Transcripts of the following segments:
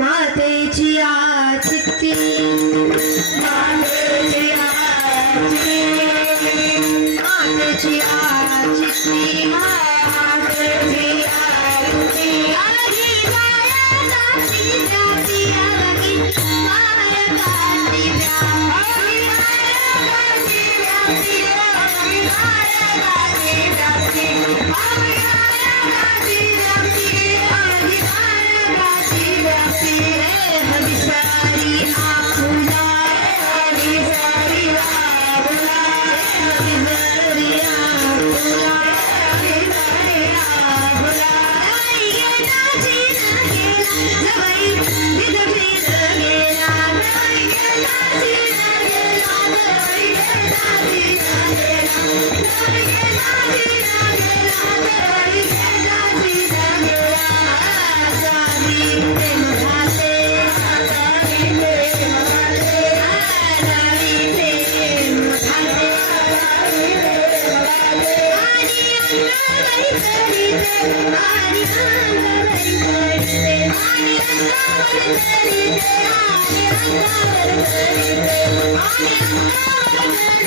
मातेची आचित्ती मातेची आचित्ती मातेची आचित्ती मातेची आचित्ती आजी मायाची जाती आजी मायाची जाती I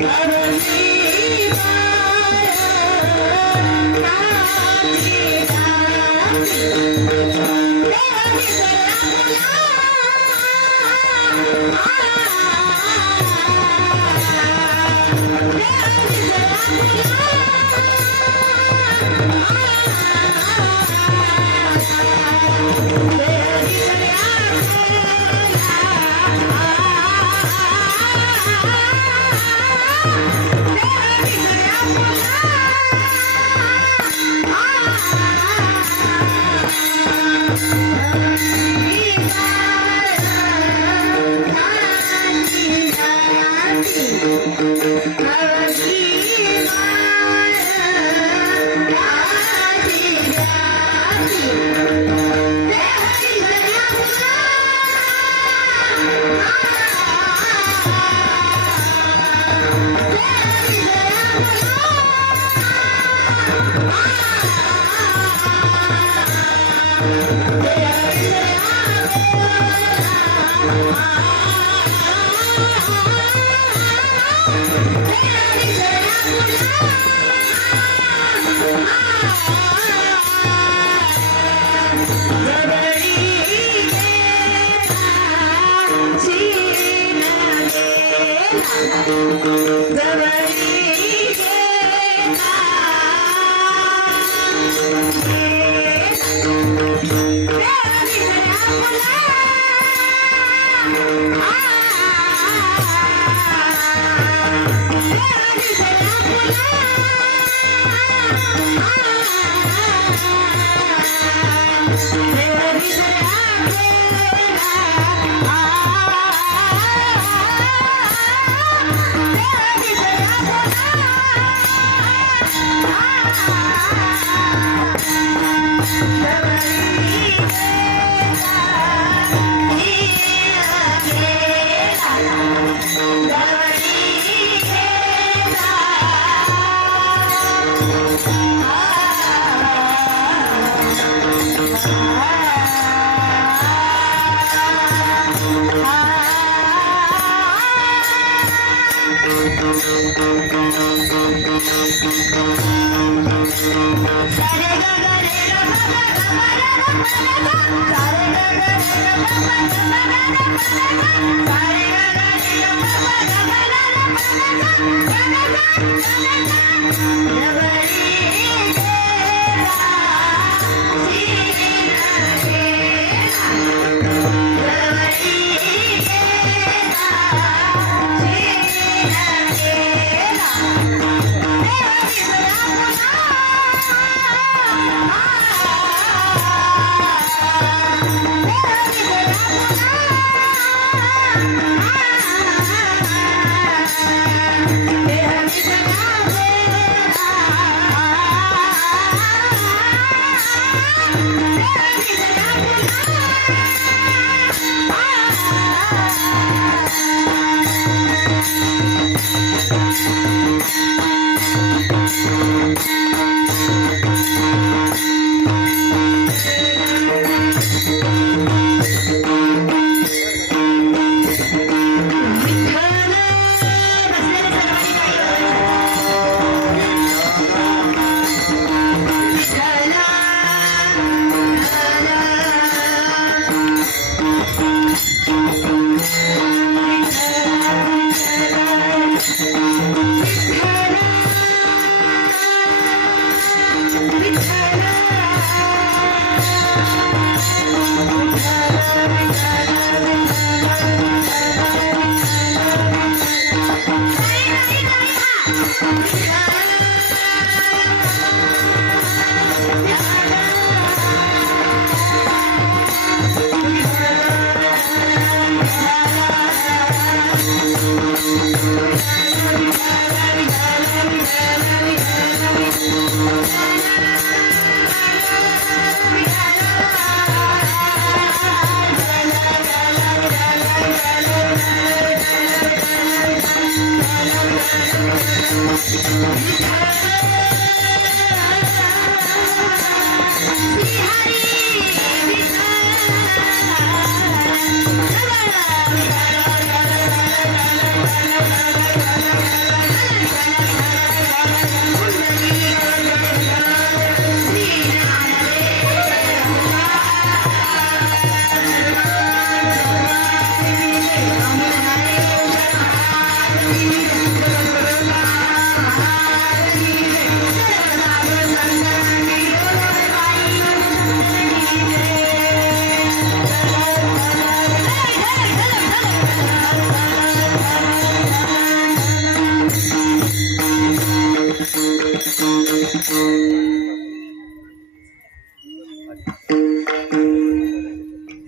I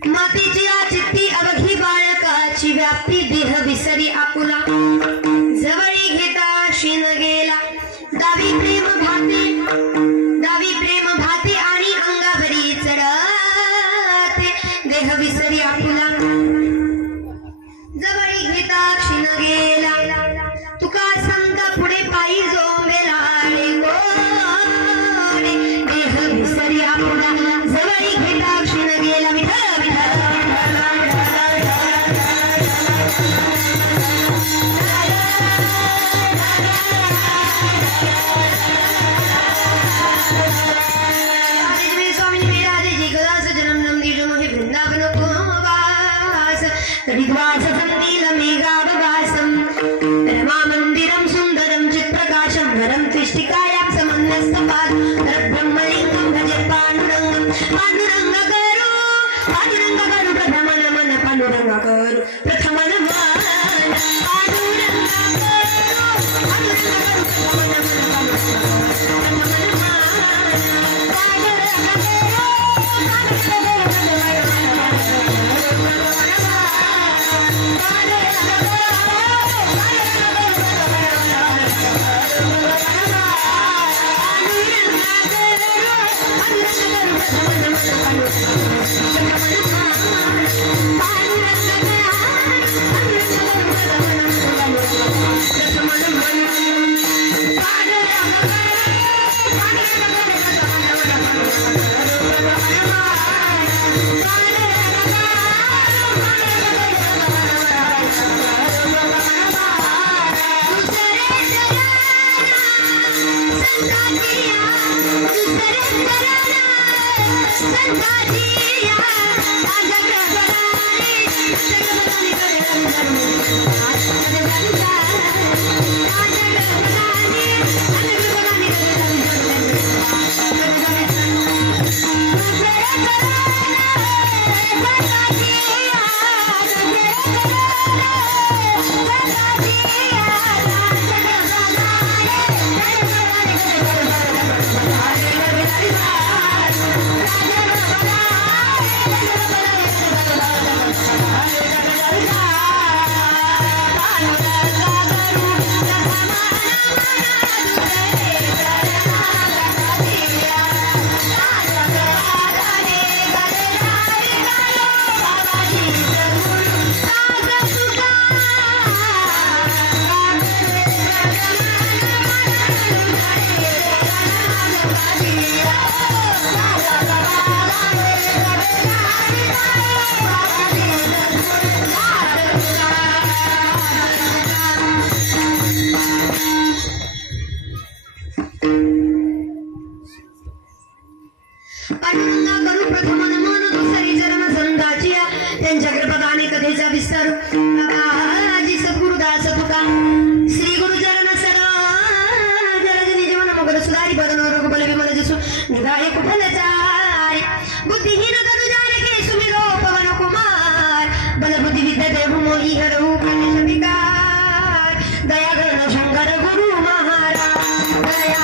मातीची चित्ती अवघी बाळकाची व्याप्ती देह विसरी आपुला जवळी घेता शिन गेला दावी प्रेम भाते आणि अंगावरी चढते देह विसरी आपुला जवळी घेता शिन गेला तुका सांगा पुढे पायी जो मेलाळे गोडे देह विसरी आपुला जवळी घेता शिन गेला विठ्ठल विठ्ठल वास संतील मेघावभासं रमामन्दिरं सुन्दरं चित्प्रकाशं हरं त्रिष्टिकायां समन्वस्तपात् परब्रह्मलिङ्गं भजे पाण्डुरङ्गं पाण्डुरङ्ग करो प्रथम नमन पाण्डुरङ्ग करो प्रथम नमन पाण्डुरङ्ग करो प्रथम नमन पांडुरंगा करू प्रथम नमन दुसरी चरण संताचिया त्यांच्या कृपकाने कथेचा विस्तार बाबाजी सद्गुरुदास तुका श्री गुरुचरण सर जलजनी जीवन मगर सुधारी बदन रघुबल विमल जसु निगाहे कुठलचारी बुद्धिहीन तनु जाने सुमिरो पवन कुमार बल बुद्धि विद्या देव मोही हरहु प्रवेश विकार दया गण शंकर गुरु महाराज दया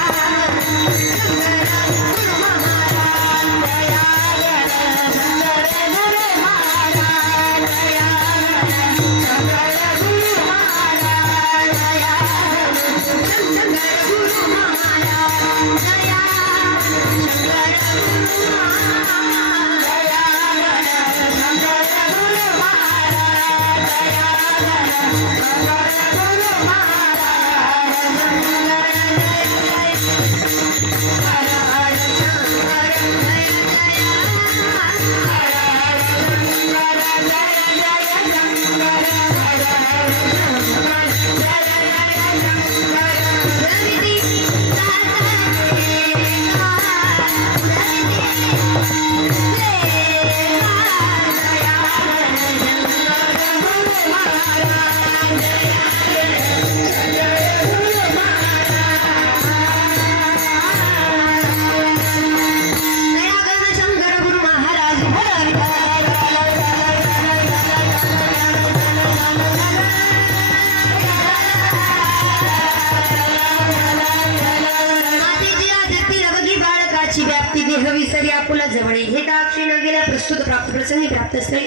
प्रस्तुत प्राप्त प्रसंगी प्राप्त असते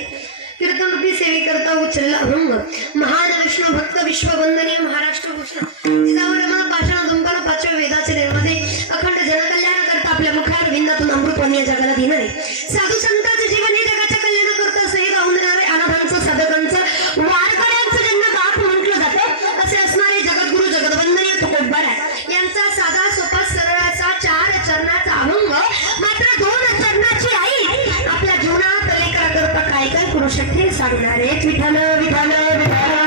कीर्तनरूपी सेवेकरता उचलला अभंग महान विष्णू भक्त विश्ववंदनीय महाराष्ट्र भूषण जिजावर रमण पाषाण दुंपण पाचव्या वेदाचे निर्माते अखंड जनकल्याण करता आपल्या मुखार विंदातून अमृतवाणी या जगाला देणारे साधू संतांचे जीवन हे जगाच्या कल्याण करता सहे गाऊन देणारे अनाथांचं साधकांचं वारकऱ्यांचं ज्यांना बाप म्हटलं जातं असे असणारे जगद्गुरु जगदवंदनीय तुकोबा यांचा साधा सोपा सरळाचा 4 चरणाचा अभंग मात्र 2 चरणाची आई आपल्या जीवनात लेकरा करता काय काय करू शकते सांगणारे विठ्ठल विठ्ठल विठ्ठल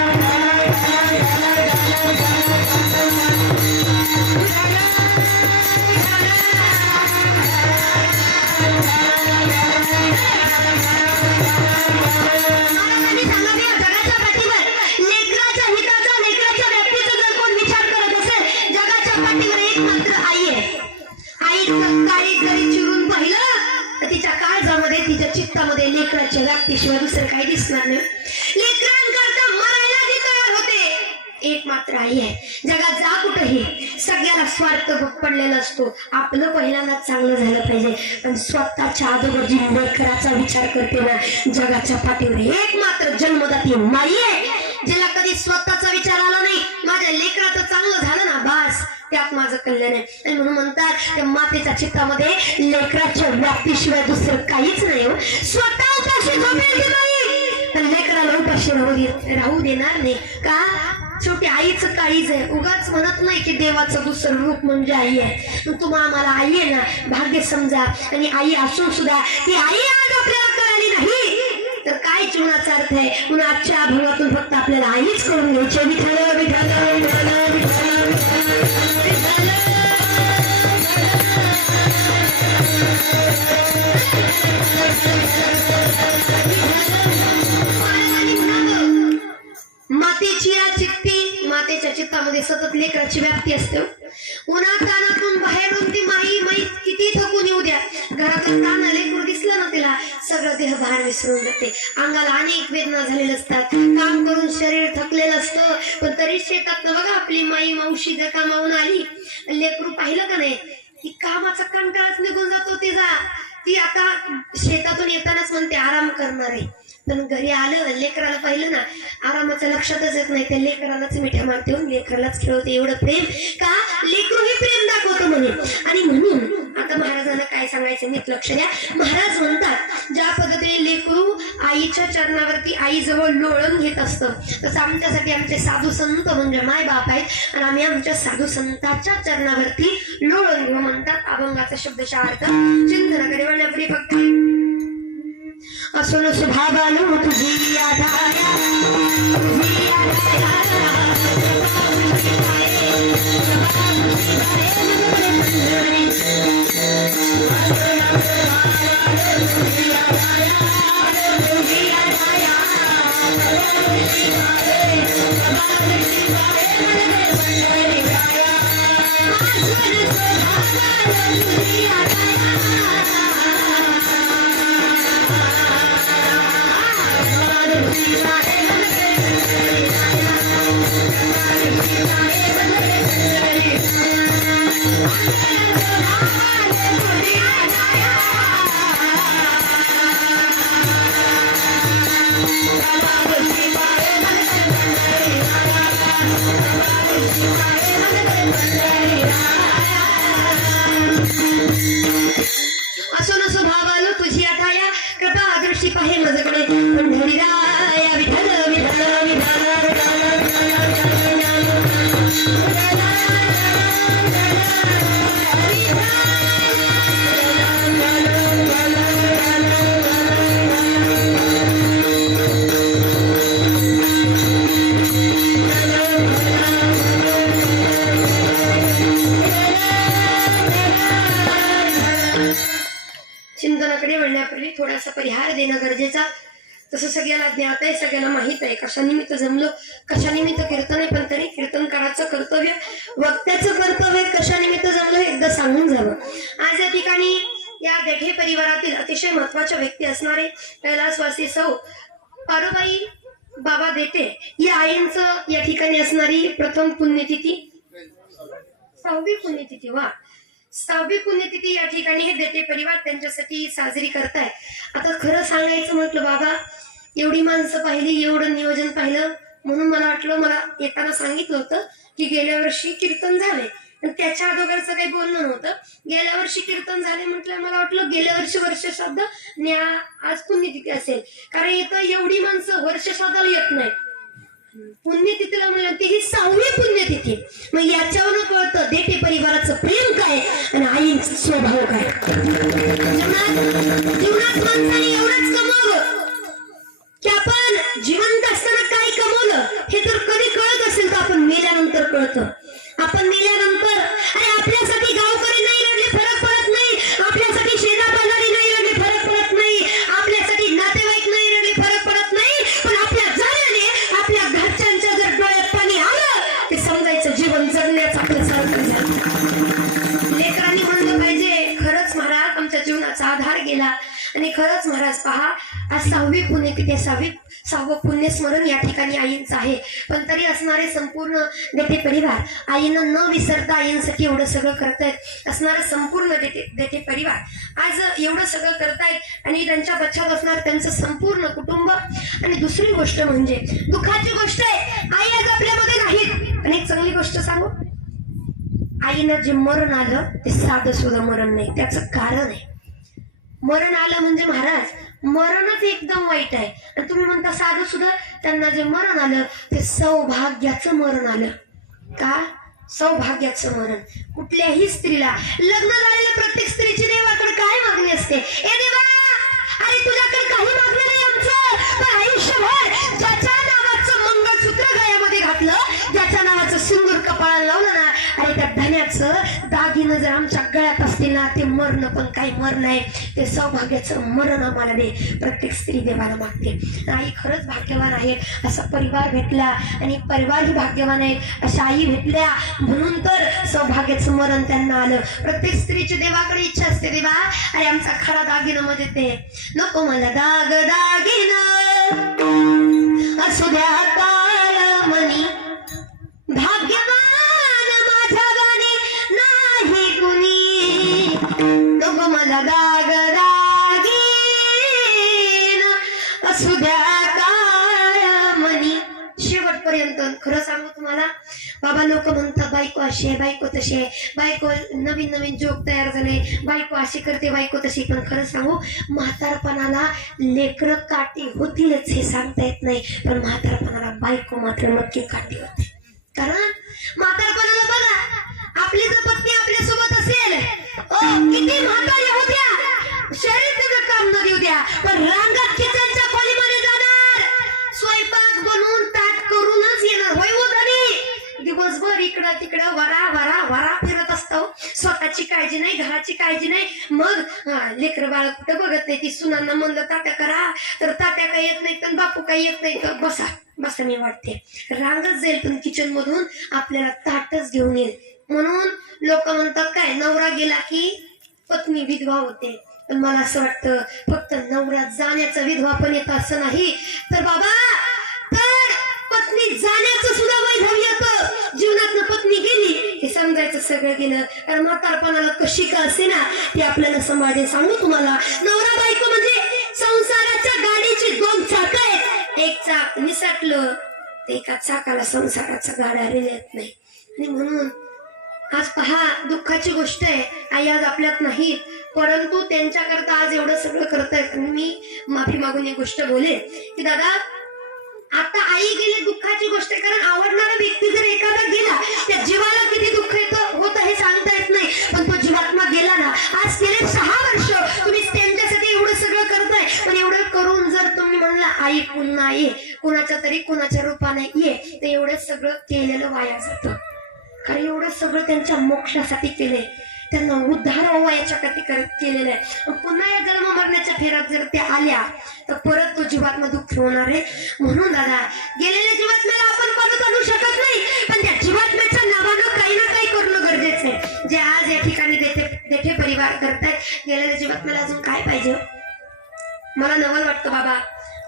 एक मात्र आई आहे. जगात जा कुठेही सगळ्याला स्वार्थ पडलेला असतो. आपलं पहिल्यांदा चांगलं झालं पाहिजे, पण स्वतःच्या अगोदर जी लेकराचा विचार करते ना, जगाच्या पाठीवर एक मात्र जन्मदाती माई आहे, जिला कधी स्वतःचा विचार आला नाही. माझ्या लेकराचं चांगलं झालं ना बस, त्यात माझं कल्याण आहे. आणि म्हणून म्हणतात त्या मातेच्या चित्तामध्ये लेकराच्या व्याप्तीशिवाय दुसरं काहीच नाही हो. स्वतः उपाशी झोपेल की नाही, पण लेकराला उपाशी राहू देणार नाही. का? शेवटी आईचं काळीच आहे. उगाच म्हणत नाही की देवाचं दुसरं रूप म्हणजे आई आहे. तुम्हा आम्हाला आई आहे ना, भाग्य समजा. आणि आई असून सुद्धा ती आई आज आपल्याला कळाली नाही तर काय जीवनाचा अर्थ आहे. म्हणून आजच्या अभंगातून फक्त आपल्याला आईच करून घ्यायची. विठ्ठल विठ्ठल विठ्ठल विठ्ठल मातेची या चित्ती, मातेच्या चित्तामध्ये सतत लेकराची व्याप्ती असते. उन्हात तानातून बाहेरून ती माई माई किती थकून येऊ द्या, घरातून ताना लेकरू दिसलं ना तिला सगळं देह भार विसरून जाते. अंगाला अनेक वेदना झालेल्या असतात, काम करून शरीर थकलेलं असतं, पण तरी शेतात बघा आपली माई मावशी जर कामावून आली, लेकरू पाहिलं का नाही, ती कामाचा कंटाळाच निघून जातो तिचा. ती आता शेतातून येतानाच म्हणते आराम करणार आहे, पण घरी आलं लेकराला पाहिलं ना, आरामाच्या लक्षातच येत नाही. त्या लेकरालाच मिठ्या मारते, लेकरालाच खेळवते. एवढं प्रेम का? लेकरू हे प्रेम दाखवतो म्हणे. आणि म्हणून आता महाराजांना काय सांगायचं नीट लक्ष द्या. महाराज म्हणतात ज्या पद्धतीने लेकरू आईच्या चरणावरती आई जवळ लोळण घेत असतं, तसं आमच्यासाठी आमचे साधू संत म्हणजे माय बाप आहेत, आणि आम्ही आमच्या साधू संतांच्या चरणावरती लोळण घेऊ म्हणतात. अभंगाचा शब्दशः अर्थ चिंतनाकडे वळण्यापूर्वी फक्त असुन स्वभावानु तुझी आधाया, तुझी आधाया थोडासा परिहार देणं गरजेचा. तसं सगळ्याला ज्ञात आहे, सगळ्यांना माहित आहे कशा निमित्त जमलो, कशा निमित्त कीर्तन आहे, पण तरी कीर्तनकाराचं कर्तव्य, वक्त्याचं कर्तव्य कशा निमित्त जमलो एकदा सांगून जावं. आज या ठिकाणी या देठे परिवारातील अतिशय महत्वाच्या व्यक्ती असणारे कैलासवासी सौ पारोबाई बाबा देते या आईंचं या ठिकाणी असणारी प्रथम पुण्यतिथी 6वी पुण्यतिथी. वा, 6वी पुण्यतिथी या ठिकाणी हे देते परिवार त्यांच्यासाठी साजरी करताय. आता खरं सांगायचं म्हटलं बाबा, एवढी माणसं पाहिली, एवढं नियोजन पाहिलं, म्हणून मला वाटलं, मला येताना सांगितलं होतं की गेल्या वर्षी कीर्तन झाले, पण त्याच्या अगोदरचं काही बोलणं नव्हतं. गेल्या वर्षी कीर्तन झाले म्हटलं, मला वाटलं गेल्या वर्षी वर्षश्राद्ध आज पुण्यतिथी असेल, कारण इथं एवढी माणसं वर्षश्राद्धाला येत नाही. पुण्यतिथीला म्हणलं ती ही 6वी पुण्यतिथी. मग याच्यावरून कळतं देठे परिवाराचं प्रेम काय आणि आईचा स्वभाव काय. जीवनात माणसाने एवढंच कमवलं की आपण जिवंत असताना काय कमवलं हे जर कधी कळत असेल तर आपण मेल्यानंतर कळतं. आपण मेल्यानंतर अरे आपल्यासाठी गावकरी नाही रडले फरक पडत नाही, आपल्यासाठी शेजारपाजारी नाही रडले फरक पडत नाही, आपल्यासाठी नातेवाईक नाही रडले फरक पडत नाही, पण आपल्या जाण्याने आपल्या घरच्यांच्या जर डोळ्यात पाणी आलं ते समजायचं जीवन जगण्याचं आपलं सार्थक झालं. लेकरांनी म्हणलं पाहिजे खरंच महाराज आमच्या जीवनाचा आधार गेला. आणि खरंच महाराज पहा, आज आज 6वी पुण्यतिथी 6वं पुण्यस्मरण या ठिकाणी आईंचं आहे. पण तरी असणारे संपूर्ण देते परिवार आईंना न विसरता आईंसाठी एवढं सगळं करतायत. असणारं संपूर्ण देते परिवार आज एवढं सगळं करतायत आणि त्यांच्या पश्चात असणार त्यांचं संपूर्ण कुटुंब. आणि दुसरी गोष्ट म्हणजे दुःखाची गोष्ट आहे, आई आज आपल्यामध्ये नाहीत. आणि एक चांगली गोष्ट सांगू, आईनं जे मरण आलं ते साधं सुद्धा मरण नाही, त्याचं कारण आहे. मरण आलं म्हणजे महाराज मरणच एकदम वाईट आहे. आणि तुम्ही म्हणता साधं सुद्धा, त्यांना जे मरण आलं ते सौभाग्याचं मरण आलं. का? सौभाग्याचं मरण. कुठल्याही स्त्रीला, लग्न झालेल्या प्रत्येक स्त्रीची देवाकडे काय मागणी असते? ए देवा, अरे तुझ्याकडे काही मागणी नाही आमचं, पण आयुष्यभर ज्याच्या नावाचं मंगळसूत्र गळ्यामध्ये घातलं, ज्याच्या नावाचं सिंदूर कपाळाला लावलं ना, अरे त्या धन्याचं दागिनं जर आमच्या गळ्यात असतील ना, ते मरण पण काही मरण आहे, ते सौभाग्याचं मरण आम्हाला दे. प्रत्येक स्त्री देवाला मागते. आई खरंच भाग्यवान आहे, असा परिवार भेटला आणि परिवारही भाग्यवान आहे, अशा आई भेटल्या म्हणून तर सौभाग्याचं मरण त्यांना आलं. प्रत्येक स्त्रीची देवाकडे इच्छा असते, देवा अरे आमचा खरा दागिना मध्ये ते नको मला दाग दागिना असू द्या काळ मनी, भाग्यवान माझ्या गाणी नाही कुणी, नको मला दाग दागिना असू द्या काळ मनी. शेवटपर्यंत खरं सांगू तुम्हाला बाबा, लोक म्हणतात बायको अशी आहे, बायको तशी आहे, बायको नवीन जोक तयार झाले, बायको अशी करते, बायको तशी. पण खरं सांगू, म्हातारपणाला लेकरं काठी होतीलच हे सांगता येत नाही, पण म्हातारपणाला बायको मात्र नक्की काठी होते. कारण म्हातारपणाला बघा, आपली जर पत्नी आपल्या सोबत असेल, किती म्हातारी होत्या, शरीर तिचं काम न देऊ द्या, पण रांगात किचनच्या खोलीमध्ये जाणार, स्वयंपाक बनवून ताट करूनच येणार. होय हो धनी, दिवसभर इकडं तिकडं वरा वरा वरा फिरत असतो, स्वतःची काळजी नाही, घराची काळजी नाही. मग लेकर बाळ कुठं बघत नाही. ती सुनांना म्हणलं तात्या करा, तर तात्या काही येत नाही, तर बापू काही येत नाही, तर बसा बसा मी वाटते रांगच जाईल, पण किचन मधून आपल्याला ताटच घेऊन येईल. म्हणून लोक म्हणतात काय, नवरा गेला की पत्नी विधवा होते. पण मला असं वाटतं फक्त नवरा जाण्याचा विधवा पण येतं असं नाही, तर बाबा तर पत्नी जाण्याचं सुद्धा वैधव्य येतं. जीवनातनं पत्नी गेली हे समजायचं सगळं गेलं. कारण म्हातारपणाला कशी का असे ना, ते आपल्याला सांभाळते. सांगू तुम्हाला, नवरा बायको म्हणजे संसाराच्या गाडीची 2 चाक आहेत. एक चाक निसटलं ते एका चाकाला संसाराचा गाडा रेलत नाही. आणि म्हणून आज पहा, दुःखाची गोष्ट आहे, आई आज आपल्यात नाहीत, परंतु त्यांच्याकरता आज एवढं सगळं करतायत. मी माफी मागून एक गोष्ट बोले की दादा, आता आई गेली दुःखाची गोष्ट आहे. कारण आवडणारा व्यक्ती जर एखादा गेला, त्या जीवाला किती दुःख येतं होतं हे सांगता येत नाही. पण तो जीवात्मा गेला ना, आज गेले 6 वर्ष तुम्ही त्यांच्यासाठी एवढं सगळं करताय, पण एवढं करून जर तुम्ही म्हणला आई पुन्हा ये, कुणाच्या तरी कुणाच्या रूपाने ये, तर एवढं सगळं केलेलं वाया जातं. कारण एवढं सगळं त्यांच्या मोक्षासाठी केलंय, त्यांना उद्धार व्हावा याच्यासाठी केलेलं आहे. पुन्हा या जन्म मरण्याच्या फेऱ्यात जर त्या आल्या तर परत तो जीवात्मा दुःखी होणार आहे. म्हणून दादा, गेलेल्या जीवात्म्याला आपण परत आणू शकत नाही, पण त्या जीवात्म्याच्या नावानं काही ना काही करणं गरजेचं आहे. जे आज या ठिकाणी देठे परिवार करतायत, गेलेल्या जीवात्म्याला अजून काय पाहिजे? मला नवल वाटतं बाबा,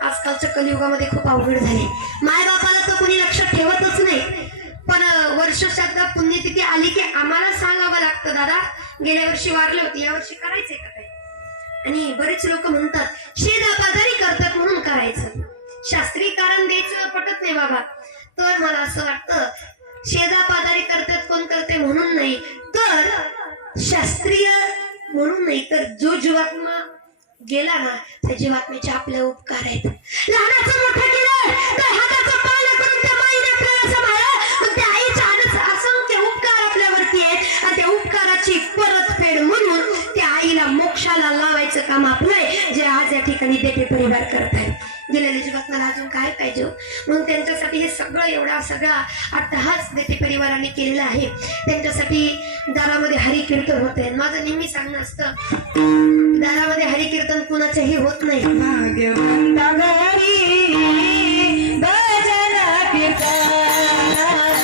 आजकालच्या कलियुगामध्ये खूप अवघड झाले. माय बापाला तर कोणी लक्षात ठेवतच नाही, पण वर्षश्राद्ध पुण्यतिथी आली की आम्हाला सांगावं लागतं, दादा गेल्या वर्षी वारले होते, या वर्षी करायचंय का काय? आणि बरेच लोक म्हणतात शेजापाजारी करतात म्हणून करायचं, शास्त्रीय कारण द्यायचं पटत नाही बाबा. तर मला असं वाटतं, शेजापाजारी करतात कोण करते म्हणून नाही, तर शास्त्रीय म्हणून नाही, तर जो जीवात्मा गेला ना, त्या जीवात्म्याचे आपले उपकार आहेत. लहानाचं मोठं केलं तर हाताचं पालन करून त्या माईने आपल्याला सांभाळलं, त्या आईच्या असंख्य उपकार आपल्यावरती आहेत. आणि त्या उपकाराची परतफेड म्हणून त्या आईला मोक्षाला लावायचं काम आपलंय, जे आज या ठिकाणी देठे परिवार करत आहेत. गेलेल्या जीवात्म्याला अजून काय पाहिजे? म्हणून त्यांच्यासाठी हे सगळं एवढा सगळा अट्टहास देठे परिवाराने केलेला आहे. त्यांच्यासाठी दारामध्ये हरिकीर्तन होत आहे. माझं नेहमी सांगणं असतं, दारामध्ये हरिकीर्तन कुणाचंही होत नाही. भाग्यवंता घरी भजन कीर्तन, भजन कीर्तन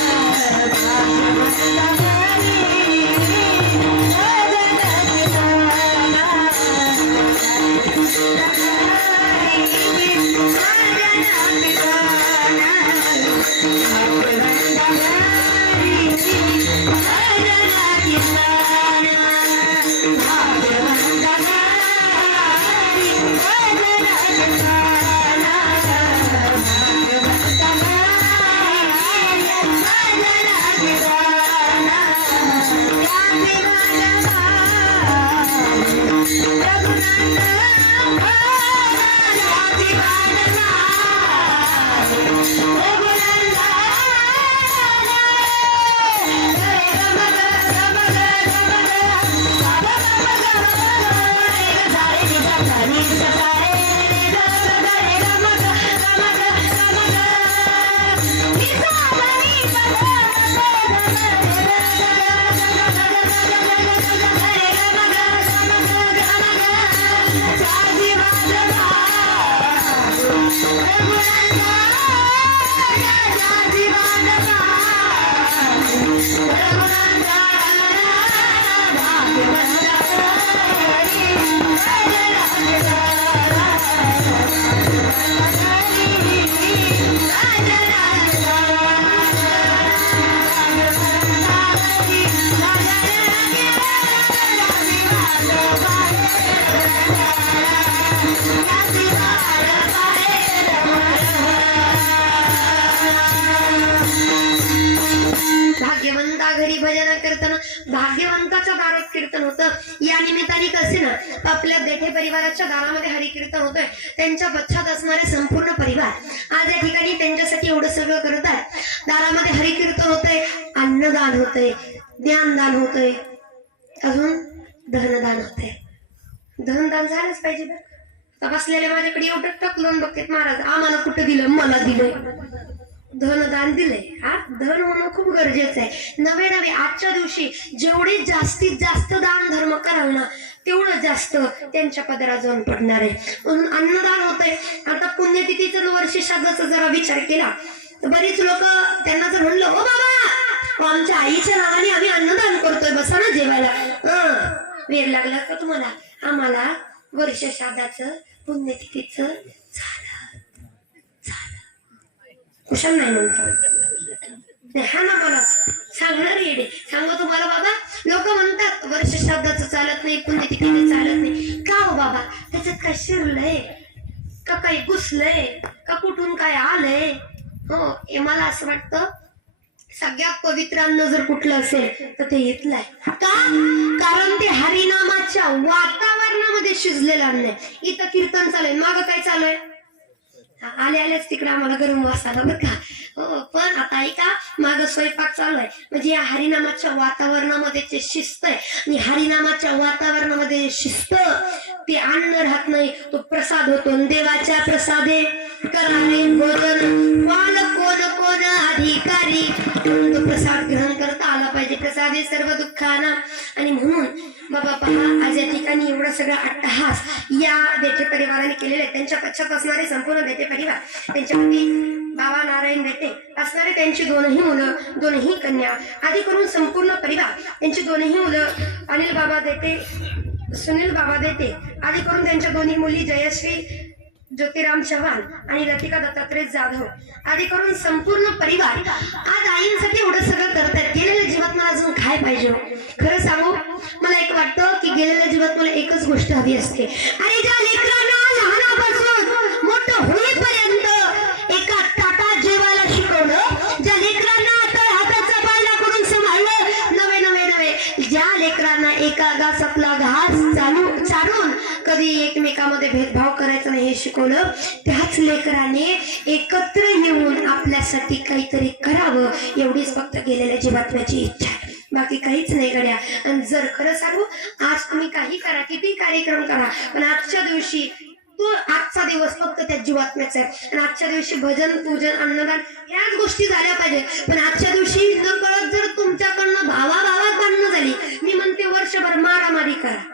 भाग्यवंताच्या दारात कीर्तन होतं. या निमित्ताने कसे ना आपल्या देठे परिवाराच्या दारामध्ये हरिकीर्तन होतंय. त्यांच्या पश्चात असणारे संपूर्ण परिवार आज या ठिकाणी त्यांच्यासाठी एवढं सगळं करतात. दारामध्ये हरिकीर्तन होतंय, अन्नदान होतंय, ज्ञानदान होतंय, अजून धनदान होतंय. धनदान झालंच पाहिजे. बसलेले माझ्याकडे एवढं टाकलं बघते महाराज, आम्हाला कुठं दिलं, मला दिलं. धनदान दिले. हा धन होणं खूप गरजेचं आहे. नवे नवे आजच्या दिवशी जेवढे जास्तीत जास्त दान धर्म कराल ना तेवढं जास्त त्यांच्या पदरात जाऊन पडणार आहे. म्हणून अन्नदान होतंय. आता पुण्यतिथीचं वर्ष श्राद्धाचा जरा विचार केला तर बरीच लोक त्यांना जर म्हणलं, ओ बाबा आमच्या आईच्या नावाने आम्ही अन्नदान करतोय, बसा ना जेवायला. वेळ लागला का तुम्हाला? आम्हाला वर्ष श्राद्धाचं पुण्यतिथीचं झालं कुशल नाही म्हणतो. हा ना मला सांगणार येडे सांगू तुम्हाला बाबा. लोक म्हणतात वर्ष श्राद्धाचं चालत नाही, पुण्यतिथीचं चालत नाही. का हो बाबा? त्याच्यात काय शिरलंय का, काही घुसलंय का, कुठून काय आलंय? हो, हे मला असं वाटतं सगळ्यात पवित्र अन्न जर कुठलं असेल तर ते इथलं आहे. का? कारण ते हरिनामाच्या वातावरणामध्ये शिजलेलं अन्न आहे. इथं कीर्तन चालू, मागं काय चालू आहे? आल्याच तिकडे आम्हाला गरम वास आला बरं का. हो, पण आता ऐका, मागं स्वयंपाक चालू आहे. म्हणजे या हरिनामाच्या वातावरणामध्ये ते शिस्त आहे. आणि हरिनामाच्या वातावरणामध्ये शिस्त, ते अन्न राहत नाही, तो प्रसाद होतो. देवाच्या प्रसादे करारे भोजन, वाल कोण कोण अधिकारी. तो प्रसाद ग्रहण करता आला पाहिजे. प्रसादे सर्व दुःखाना. आणि म्हणून बाबा पहा, आज या ठिकाणी एवढा सगळा अट्टहास या देठे परिवाराने केलेला आहे. त्यांच्या पश्चात असणारे संपूर्ण देठे परिवार, त्यांच्यापैकी बाबा नारायण देठे असणारे त्यांची दोनही मुलं, दोनही कन्या, आधी करून संपूर्ण परिवार, त्यांची दोनही मुलं अनिल बाबा देठे, सुनील बाबा देठे, आधी करून त्यांच्या दोन्ही मुली जयश्री ज्योतिराम चव्हाण आणि लतिका दत्तात्रय जाधव, आधी करून संपूर्ण परिवार आज आईंसाठी एवढं सगळं करतात. गेलेल्या जीवात मला अजून काय पाहिजे? खरं सांगू, मला एक वाटतं की गेलेल्या जीवात मला एकच गोष्ट हवी असते. आणि ज्या लेकरांना लहानापासून मोठं होईपर्यंत एका ताटात जेवायला शिकवलं, ज्या लेकरांना आता हाताचा पायला करून सांभाळलं, नवे नवे नवे ज्या लेकरांना एका घासातला घास चालून कधी एकमेकांमध्ये भेदभाव करायचा नाही हे शिकवलं, त्याच लेकराने एकत्र येऊन आपल्यासाठी काहीतरी करावं एवढीच फक्त गेलेल्या जीवात्म्याची इच्छा आहे. बाकी काहीच नाही गड्या. आणि जर खरं सांगू, आज तुम्ही काही करा, किती कार्यक्रम करा, पण आजच्या दिवशी तो आजचा दिवस फक्त त्या जीवात्म्याचा आहे. आणि आजच्या दिवशी भजन, पूजन, अन्नदान ह्याच गोष्टी झाल्या पाहिजे. पण आजच्या दिवशी न कळत जर तुमच्याकडनं भावाभावात भांडणं झाली, मी म्हणते वर्षभर मारामारी करा,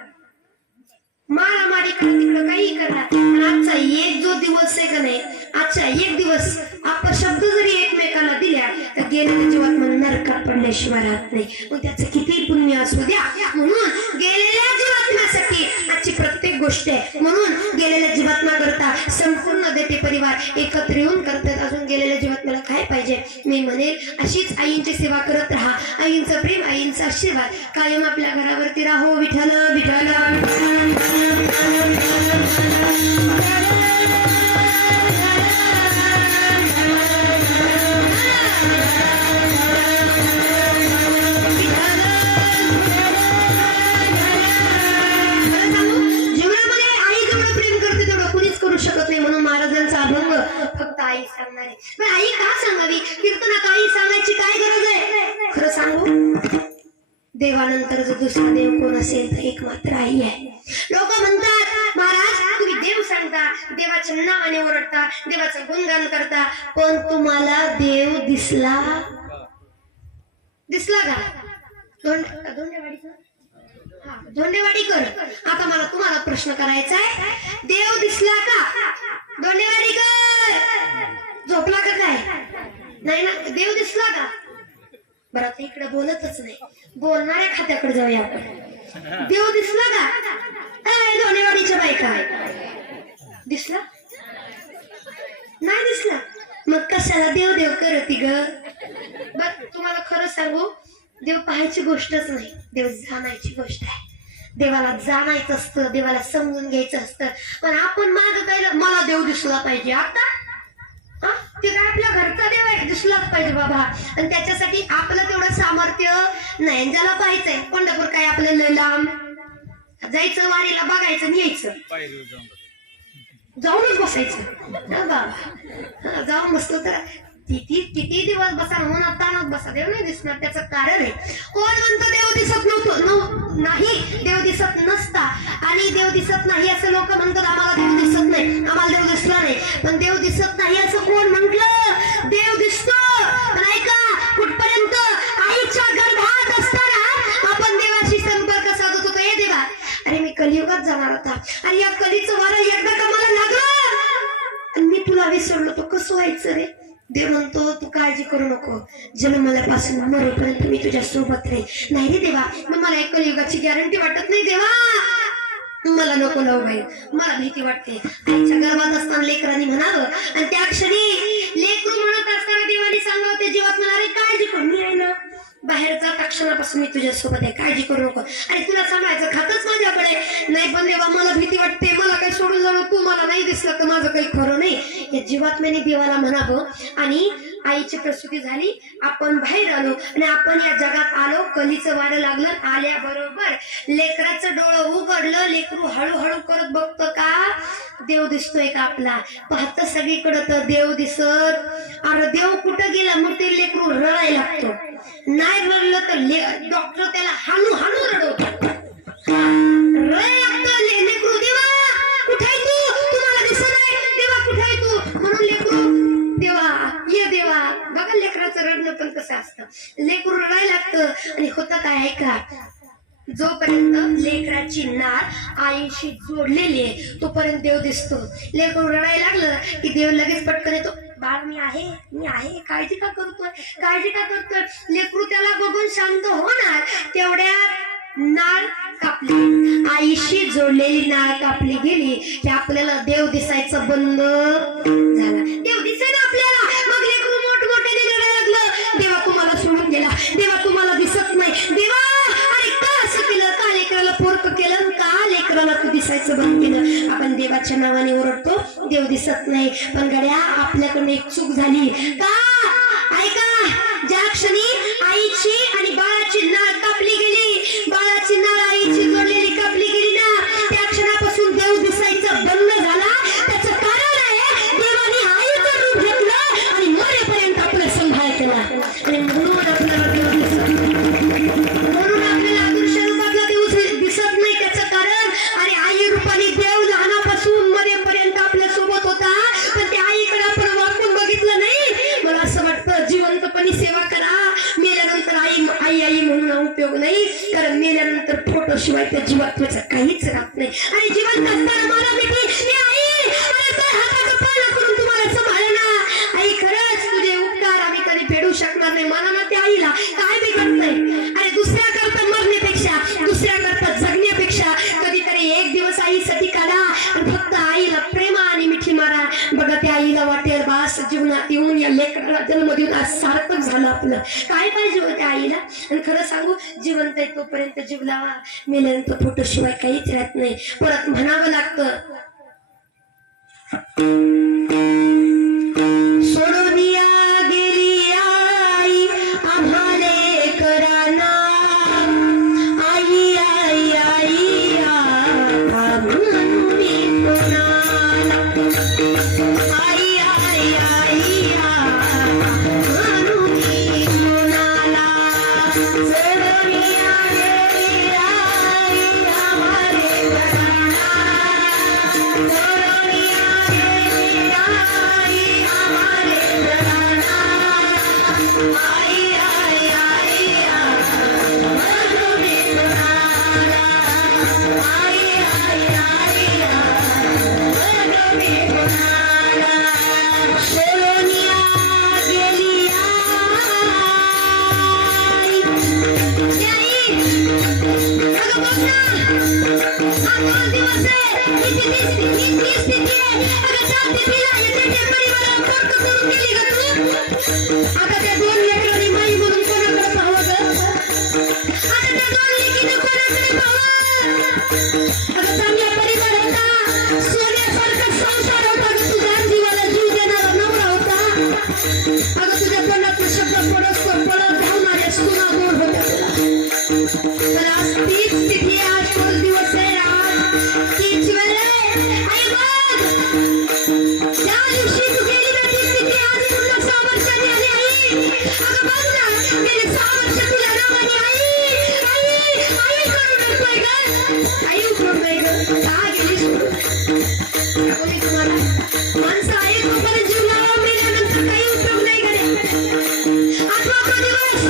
मारामारी करा, तिकडं काही करा. पण आजचा एक जो दिवस आहे का नाही, आजचा एक दिवस आपण शब्द जरी एकमेकाला दिल्या तर गेलेल्या जीवात म्हणून नरकात पडल्याशिवाय राहत नाही. मग त्याचं किती पुण्य असू द्या. म्हणून गेलेल्या जीवात्म्यासाठी आजची प्रत्येक गोष्ट आहे. म्हणून गेलेल्या जीवात्मा करता संपूर्ण देते परिवार एकत्र येऊन करतात. अजून गेलेल्या जीवात्म्याला काय पाहिजे? मी म्हणेल अशीच आईंची सेवा करत राहा. आईंचं प्रेम, आईंचा आशीर्वाद कायम आपल्या घरावरती राहो. विठ्ठल विठ्ठल. फक्त आई सांगणार आहे. पण आई का सांगावी? कीर्तनात आई सांगायची काय गरज आहे? खरं सांगू, देवानंतर जो दुसरा देव कोण असेल तर एक मात्र आई आहे. लोक म्हणतात महाराज तुम्ही देव सांगता, देवाच्या नावाने ओरडता, देवाचं गुणगान करता, पण तुम्हाला देव दिसला का? धोंडेवाडीकर, आता मला तुम्हाला प्रश्न करायचा आहे, देव दिसला का? धोंडेवाडीकर झोपला का काय? नाही ना, देव दिसला का? बरं, आता इकडे बोलतच नाही, बोलणाऱ्या खात्याकडे जाऊया आपण. देव दिसला का? धोंडेवाडीच्या बायका दिसला नाही? दिसला मग कशाला देव देव करती ग? बर, तुम्हाला खरं सांगू, देव पाहायची गोष्टच नाही, देव जाणायची गोष्ट आहे. देवाला जाणायचं असतं, देवाला समजून घ्यायचं असतं. पण आपण माग काय, मला देव दिसला पाहिजे. आता ते काय आपल्या घरचा देव आहे, दिसलाच पाहिजे बाबा, आणि त्याच्यासाठी आपलं तेवढं सामर्थ्य नाही. ज्याला पाहायचंय पंढरपूर काय आपल्याला लय लांब, जायचं वारीला बघायचं आणि यायचं, जाऊनच बसायचं बाबा. जाऊन बसलो तर किती दिवस बसा, होणार तानात बसा, देव नाही दिसणार. त्याचं कारण आहे, कोण म्हणतो देव दिसत नव्हतं नाही, देव दिसत नसता. आणि देव दिसत नाही असं लोक म्हणतात, आम्हाला देव दिसत नाही, आम्हाला देव दिसला नाही. पण देव दिसत नाही असं कोण म्हटलं? देव दिसतो. नाही का, कुठपर्यंत आईच्या गर्भात असताना आपण देवाशी संपर्क साधत होतो. हे देवा, अरे मी कलियुगात जाणार होता, आणि या कलीचं वारं एकदा का मला लागलं, मी तुला विसरलो, तो कसं व्हायचं रे? देव म्हणतो तू काळजी करू नको, जन्मल्यापासून मरेपर्यंत मी तुझ्या सोबत राहील. नाही रे देवा, मला एक कलियुगाची गॅरंटी वाटत नाही देवा, मला नको लव बाई, मला भीती वाटते. आईच्या गर्भात असताना लेकरांनी म्हणावं, आणि त्या क्षणी लेकरू म्हणत असताना देवानी सांगावं त्या जीवात, मला अरे काळजी करू, मी आहे ना, बाहेरचा क्षणापासून मी तुझ्या सोबत आहे, काळजी करू नको. आणि तुला सांगायचं खातच माझ्याकडे नाही, पण देवा मला भीती वाटते, मला काही सोडून जाणं, तू मला नाही दिसलं तर माझं काही खरं नाही. या जीवात्म्याने देवाला म्हणावं. आणि आईची प्रसूती झाली, आपण बाहेर आलो, आणि आपण या जगात आलो, कलीचं वारं लागलं. आल्याबरोबर लेकराचं डोळं उघडलं, लेकरू हळूहळू करत बघतं का देव दिसतोय का आपला, पाहत सगळीकडे तर देव दिसत. अरे देव कुठं गेला, मग ते लेकरू रडायला लागतो. नाही रडलं तर डॉक्टर त्याला हाणू हाणू रडवतो, लेकरू देवा कुठे आहे तू, तुम्हाला दिसत नाही, देवा कुठे आहे तू, म्हणून लेकरू देवा ये देवा. बघा लेकराचं रडणं पण कसं असतं, लेकरू रडायला लागतं. आणि होतं काय आहे का, जोपर्यंत लेकराची नाळ आईशी जोडलेली आहे तोपर्यंत देव दिसतो. लेकरू रडायला लागलं की देव लगेच पटकन येतो, बाळ मी आहे, काळजी का करतोय. लेकरू त्याला बघून शांत होणार, तेवढ्या नाळ कापली, आईशी जोडलेली नाळ कापली गेली की आपल्याला देव दिसायचं बंद झाला. देव दिसेना आपल्याला, मग लेकरू मोठमोठ्याने रडायला लागलं, देवा तुम्हाला सोडून गेला, देवा तुम्हाला दिसत नाही, देवा अरे का असं केलं, का लेकराला पोरक केलं, का लेकराला तू दिसायचं बंद केलं. आपण देवाच्या नावाने ओरडतो, देव दिसत नाही. पण गड्या आपल्याकडून एक चूक झाली का, ऐका, ज्या क्षणी आईची आणि बाळाची नाळ कापली गेली, बाळाची नाळ आईची जोडलेली कापली गेली ना, त्या क्षणापासून देव दिसायचं बंद झाला. त्याचं कारण आहे देवाने आईचं रूप घेतलं आणि मरेपर्यंत आपलं संभाळ केला. आणि म्हणून आपल्याला देव दिसत, म्हणून आपल्याला अदृश्य रूपातला देव दिसत नाही. त्याचं कारण, आणि आई रूपाने देव लहानापासून मरेपर्यंत आपल्या सोबत होता, पण त्या आईकडे आपण वाकून बघितलं नाही. मला असं वाटतं जिवंतपणी सेवा करा, मेल्यानंतर आई आई म्हणून उपयोग नाही, कारण मेल्यानंतर फोटो शिवाय त्या जीवात्म्याचं काहीच राहत नाही. आणि जिवंत असताना मला भेटी आई हाताचं पालन करून तुम्हाला सांभाळ ना, आई खरंच तुझे उपकार आम्ही कधी फेडू शकणार नाही. मला ना त्या आईला काय बिघडत नाही. आणि दुसऱ्या करता मरण्यापेक्षा, दुसऱ्या करता जगण्यापेक्षा कधीतरी एक दिवस आईसाठी काढा, आणि फक्त आईला प्रेमा आणि मिठी मारा. बघा त्या आईला वाटेल बास जीवनात येऊन या लेकराला जन्म देऊन आज सार्थक झालं आपलं. काय पाहिजे होतं आईला. आणि खरं सांगू, जिवंत आहे तोपर्यंत जीव लावा, मेल्यानंतर फोटो शिवाय काहीच राहत नाही. परत म्हणावं लागतं, सोडून गेली आई आम्हाले कराना, आई आई आई म्हणून कोणाला, आई आई आई म्हणून कोणाला, सोडून गेली आई आम्हाले कराना, सोडून गेली आई आम्हाले कराना, आई आई आई म्हणून कोणाला, आई आई आई म्हणून कोणाला, सोडून गेली आई. अगं बघ ना, हा 2 दिवस आहे, इतकी स्थिती आहे. अगं चालते तिला येते त्या परिवाराला पोट करून गेली ग तू. आता त्या 2 लेकरांनी माई म्हणून कोणाकडे पाहावं ग, आता त्या 2 लेकीनं कोणाकडे पाहावं. अगं चांगला परिवार होता, सोन्यासारखा संसार होता ग, तुझ्या जीवाला जीव देणारा नवरा होता. अगं तुझ्या अगं बघ ना, गेली 6 वर्ष तुझ्या नावाने आई करून रडतोय ग. आई उठवतोय ग. का गेलीस तू? मी तुम्हाला माणसं आई तोपर्यंत जीव लावा, मेल्यानंतर काही उपयोग नाही करे. आठवा तो दिवस,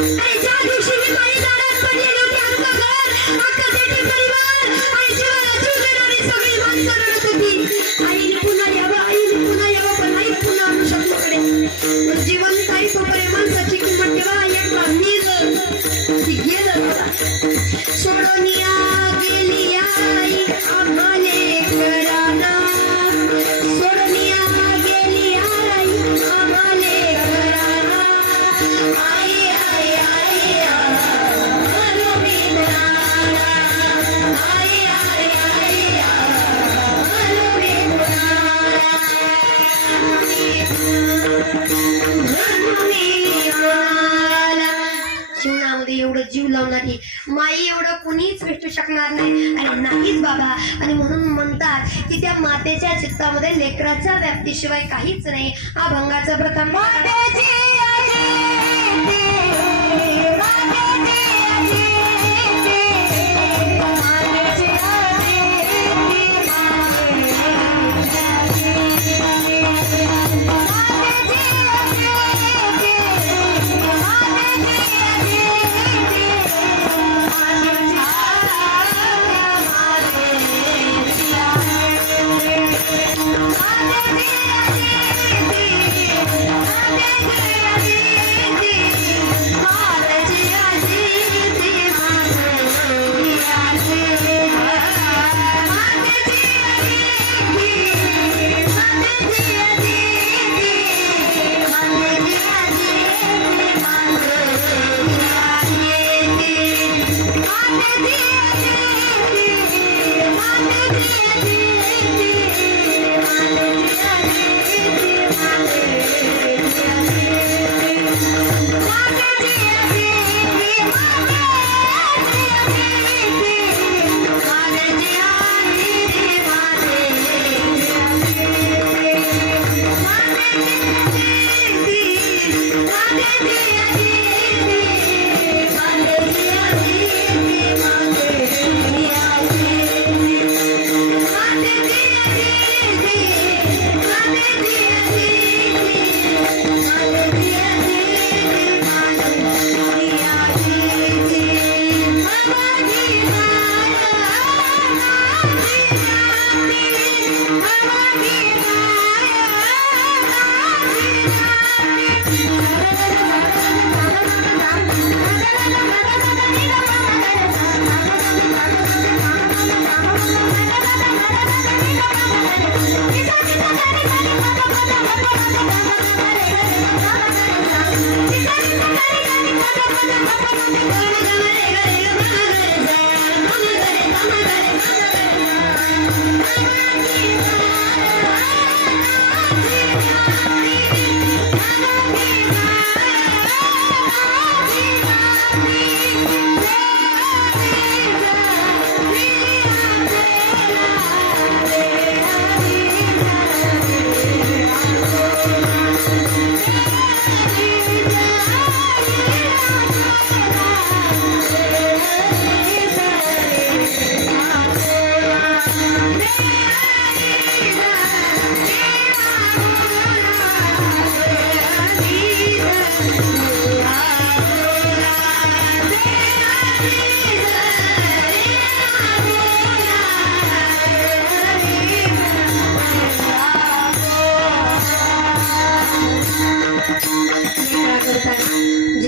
आणि ज्या दिवशी मी बाई दारात पडलेली होती, अख्खं घर, अख्खा देठी परिवार, आणि जीवाला जीव देणारी सगळी माणसं रडत होती. आईने पुन्हा यावं, पण आई पुन्हा आणू शकलो कडे. पण जिवंत आई तोपर्यंत माणसाची किंमत ठेवा. एकदा मेलं की गेलं बघा. सोडूनिया गेली आई आम्हाले घराना, सोडूनिया गेली आई आम्हाले घराना. आई आई आई आलो मी घराना, आई आई आई आलो मी घराना. जीवनामध्ये एवढं जीव लावणारी माई एवढं कुणीच भेटू शकणार नाही, आणि नाहीच बाबा. आणि म्हणून म्हणतात की त्या मातेच्या चित्तामध्ये लेकराच्या व्याप्तीशिवाय काहीच नाही. अभंगाचा प्रथम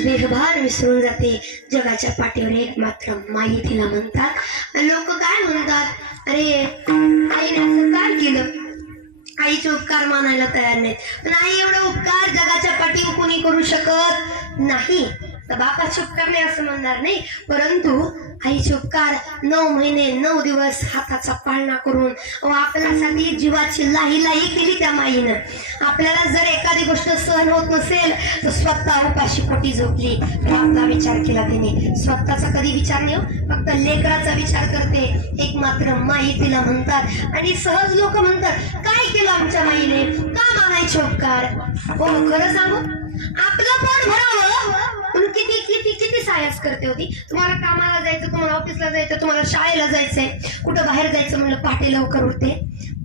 देहभार विसरून जाते. जगाच्या पाठीवर एक मात्र माई तिला म्हणतात. लोक काय म्हणतात, अरे आईने असं काय केलं, आईचे उपकार मानायला तयार नाहीत. पण आई एवढा उपकार जगाच्या पाठीवर कोणी करू शकत नाही. तर बापाचे उपकार नाही असं म्हणणार नाही, परंतु आईचे उपकार 9 महिने 9 दिवस हाताचा पाळणा करून आपल्यासाठी जीवाची लाही केली त्या माईनं. आपल्याला जर एखादी गोष्ट सहन होत नसेल तर स्वतः उपाशी पोटी झोपली, आपला विचार केला तिने. स्वतःचा कधी विचार नाही, फक्त लेकराचा विचार करते. एक मात्र माई तिला म्हणतात. आणि सहज लोक म्हणतात, काय केलं आमच्या माईने, का मानायचे उपकार. हो खरं सांगू, आयास करते होती. तुम्हाला कामाला जायचं, तुम्हाला ऑफिसला जायचं, तुम्हाला शाळेला जायचंय, कुठं बाहेर जायचं म्हणलं पहाटे लवकर उठते,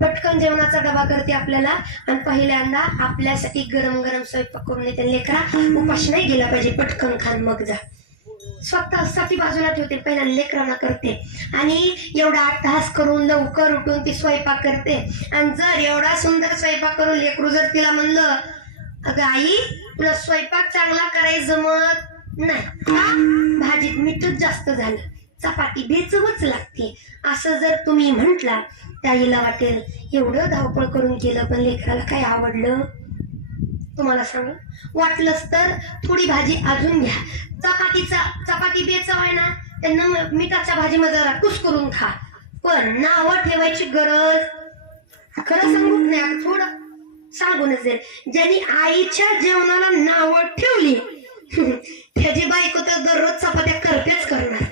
पटकन जेवणाचा डबा करते आपल्याला आणि पहिल्यांदा आपल्यासाठी गरम गरम स्वयंपाक करून येते. लेकरा उपाशी नाही गेला पाहिजे, पटकन खान मग जा. स्वतःसाठी बाजूला ठेवते, पहिल्या लेकरांना करते आणि एवढा 8 तास करून लवकर उठून ती स्वयंपाक करते. आणि जर एवढा सुंदर स्वयंपाक करून लेकरू जर तिला म्हणलं अगं आई तुला स्वयंपाक चांगला करायचं जमत नाही का, भाजीत मीठच जास्त झालं, चपाती बेचवच लागते, असं जर तुम्ही म्हंटला त्याला वाटेल एवढं धावपळ करून केलं पण लेकराला काय आवडलं. तुम्हाला सांगू वाटलंच तर थोडी भाजी अजून घ्या, चपाती बेचव आहे ना त्यांना मिठाच्या भाजीमध्ये जरा कुस करून खा, पण नावं ठेवायची गरज खरं सांगू नाही थोडं सांगूनच दे. ज्यांनी आईच्या जेवणाला नावं ठेवली त्याची बायको तर दररोज चपात्या करतेच करणार.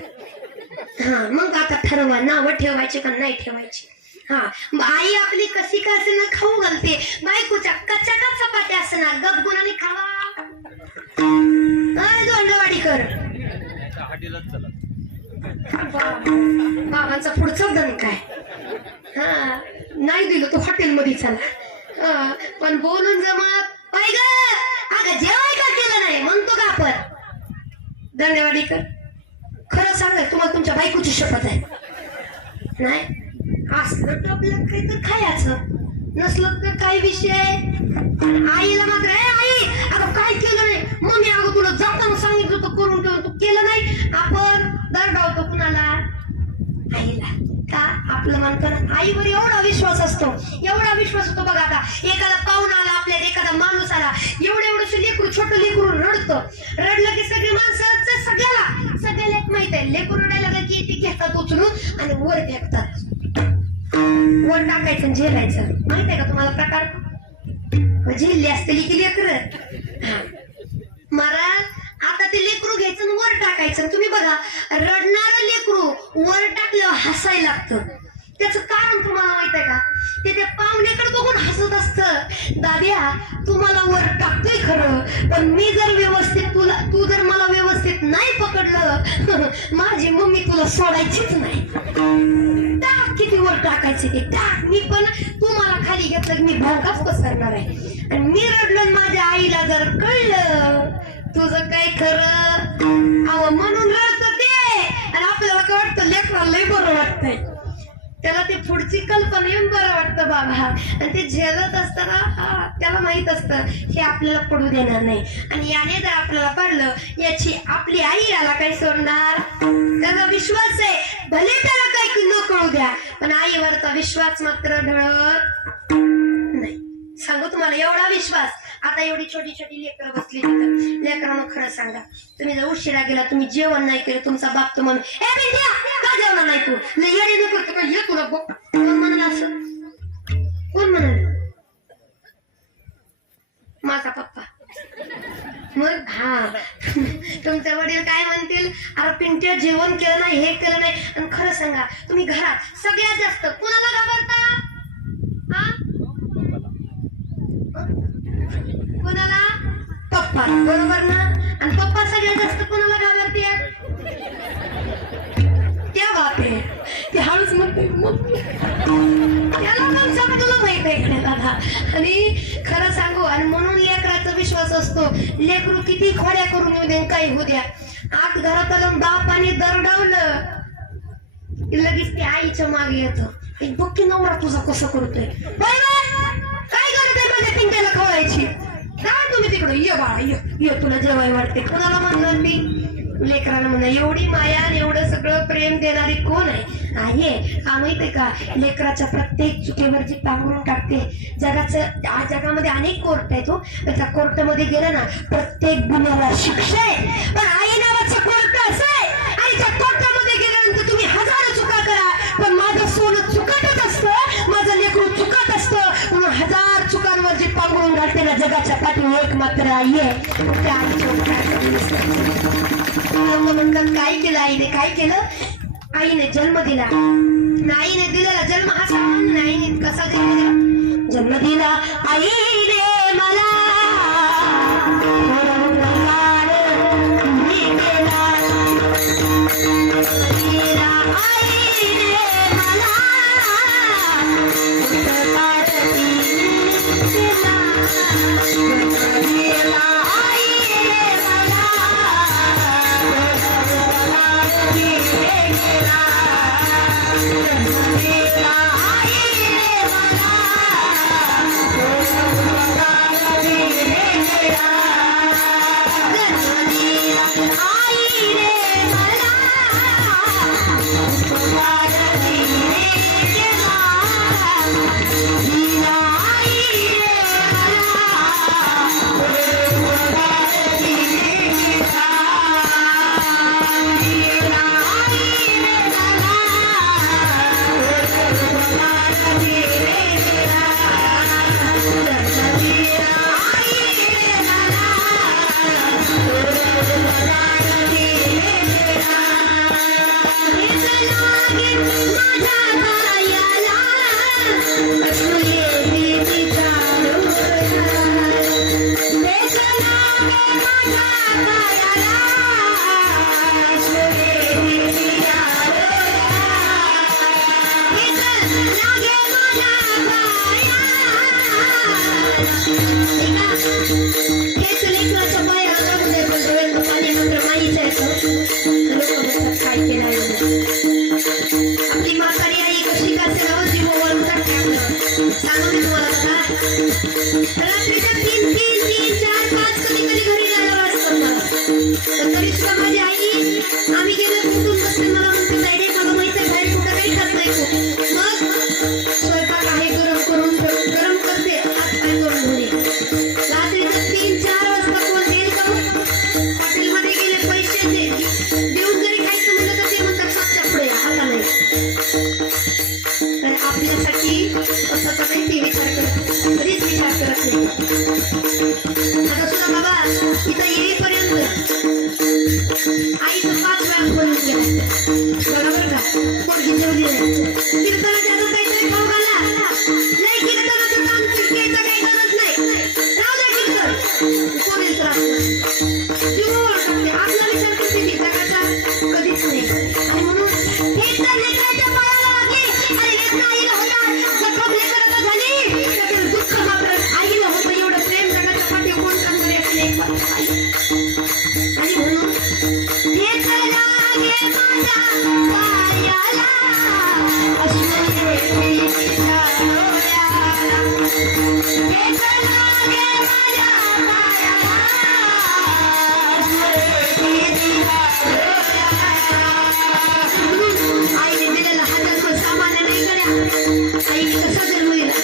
हा मग आता ठरवा नावं ठेवायची का नाही ठेवायची. हा आई आपली कशी का असे ना खाऊ घालते, बायकोच्या कच्च्या का चपात्या असं ना गपगुणाने खावा. दोंडवाडी कर बाबांचा पुढचा दण काय. हा नाही दिलं तो हॉटेलमध्ये चला, पण बोलून जमत अगं जेवाय का केलं नाही म्हणतो का आपण. दंडेवाडी कर खरं सांगाय तुम्हाला तुमच्या बायकोची शपथ आहे. नाही असलं तर आपल्याला काही तर खायचं, नसलं तर काही विषय. आईला मात्र आई अगं काय केलं नाही, मम्मी अगं तुला जाताना सांगितलं होतं करून ठेव, तू केलं नाही. आपण दरडावतो कुणाला, आईला का. आपलं म्हणतो आईवर एवढा विश्वास असतो, एवढा विश्वास होतो. बघा आता एखादा पाहुणा आला आपल्याला, एखादा माणूस आला, एवढं लेकरू छोटं लेकरू रडतं, रडलं की सगळी माणसं सगळ्याला एक माहित आहे लेकरू रडायला लागलं की ती घेतात उचलून आणि वर फेकतात, वर टाकायचं झेलायचं. माहित आहे का तुम्हाला प्रकार, झेलली असतेली की लेकर. महाराज आता ते लेकरू घ्यायचं वर टाकायचं. तुम्ही बघा रडणारं लेकरू वर टाकल्यावर हसायला लागतं, त्याचं कारण तुम्हाला माहित आहे का, ते त्या पाहुण्याकडे बघून हसत असतं. दाद्या तुम्हाला वर टाकतोय खरं, पण मी जर व्यवस्थित तू जर मला व्यवस्थित नाही पकडलं माझी मम्मी तुला सोडायचीच नाही. टाक किती वर टाकायचे ते टाक, मी पण तुम्हाला खाली घेतलं की मी भोंकाच पसरणार आहे. आणि मी रडलं माझ्या आईला जर कळलं तुझं काय खरं अहो म्हणून रडत ते. आणि आपल्याला काय वाटतं लेकराला लय बरं वाटतंय, त्याला ते पुढची कल्पना येऊन बरं वाटतं बाबा. आणि ते झेलत असताना त्याला माहित असतं हे आपल्याला पडू देणार नाही, आणि याने जर आपल्याला पडलं याची आपली आई याला काही सोडणार. त्याचा विश्वास आहे भले त्याला काही न कळू द्या, पण आईवरचा विश्वास मात्र ढळत नाही. सांगू तुम्हाला एवढा विश्वास. आता एवढी छोटी छोटी लेकरं बसली तिथं, लेकरांना खरं सांगा तुम्ही जर उशिरा गेला, तुम्ही जेवण नाही केलं, तुमचा बाप तो म्हणून का जेवण नाही तू येणे नको का ये तुला कोण म्हणाल असं, कोण म्हणाल. माझा पप्पा. मग हा तुमचे वडील काय म्हणतील, अरे पिंट्या जेवण केलं नाही, हे केलं नाही. आणि खरं सांगा तुम्ही घरात सगळ्यात जास्त कुणाला घाबरता, कोणाला, पप्पा बरोबर ना. आणि पप्पा सगळ्यात जास्त कोणाला घाबरते, त्या बापे ते हळूच म्हणते त्याला पण समजलं माहित आहे दादा. आणि खरं सांगू आणि म्हणून लेकराचा विश्वास असतो, लेकरू किती खोड्या करून येऊ दे काही होऊ द्या, आत घरात आलं बापाने दरडावलं लगेच ते आईच्या मागे येतं, एक बक्की नवरा तुझा कसं करतोय, काय करत आहे माझ्या पिंट्याला खवळायची, काय तुम्ही तिकडे ये बाळा ये तुला जेवाय वाटते. कोणाला म्हणणार मी, लेकराला म्हणा. एवढी माया आणि एवढं सगळं प्रेम देणारी कोण आहे, आहे का माहितीये का. लेकराच्या प्रत्येक चुकीवर जी पांघरून टाकते. जगामध्ये अनेक कोर्ट आहेत, त्या कोर्टामध्ये गेलं ना प्रत्येक गुन्ह्याला शिक्षा आहे, पण आई नावाचं कोर्ट असं आहे आणि त्या कोर्टामध्ये गेल्यानंतर तुम्ही हजारो चुका करा, पण माझं सोनं चुकतच असतं, माझं लेकरू चुकत असतं. म्हणून हजार चुकांवर जे पांघरून घालते ना जगाच्या पाठी एक मात्र आई आहे. त्या म्हणतात काय केलं आईने, काय केलं, आईने जन्म दिला. आईने दिलेला जन्म हा सामान नाही, आईने कसा जन्म दिला आईने मला, आपली म्हातारी आई कशी करते ना जीव ओवाळून टाकते आपल्यावर. सांगू मी तुम्हाला आता. रात्रीच्या 3, 4, 5 कधी कधी घरी जायला वाटतं मला. पण तरी सुद्धा माझी आई आम्ही गेलो कुठून बसते मला म्हणते ताईडे मला माहिती आहे बाहेर कुठं काही खात नाही तू. मग स्वयंपाक आहे गरम करून गरम करते हात पाय करून धुणे. रात्रीच्या 3, 4 वाजता कोण देईल का मग? हॉटेलमध्ये गेले पैसे देऊन जरी खायचं म्हणलं तर ते म्हणतात सातच्या पुढे आता नाही. तर आपल्यासाठी स्वतःचा काही ते विचार करत कधीच विचार करत नाही. आता सुद्धा बाबा इथं येईपर्यंत आईचं 5 वेळा फोन केला बरोबर का? पोरगी जेवली नाही. कीर्तनाच्या हातात काहीतरी खाऊ घाला. नाही कीर्तनाचं काम घ्यायचं काही गरज नाही. राहू द्या कीर्तन कोणी त्रास नाही. जीव ओळखते आपला विचार करते की जगाचा कधीच नाही. आणि म्हणून हे तर लेकराच्या पायाला लागली आणि लेकरं आईला होणार जखम लेकराला झाली तर दुःख मात्र आईला होतं. एवढं प्रेम जगाच्या पाठी कोण करणार आहे? आणि म्हणून हे तर लागे माझ्या पायाला अश्रू येतीच्या डोळ्याला. हे तर लागे माझ्या पायाला अश्रू येतीच्या डोळ्याला. आईने दिलेला हा जन्म सामान्य नाही गड्या. आईने कसा जन्म दिला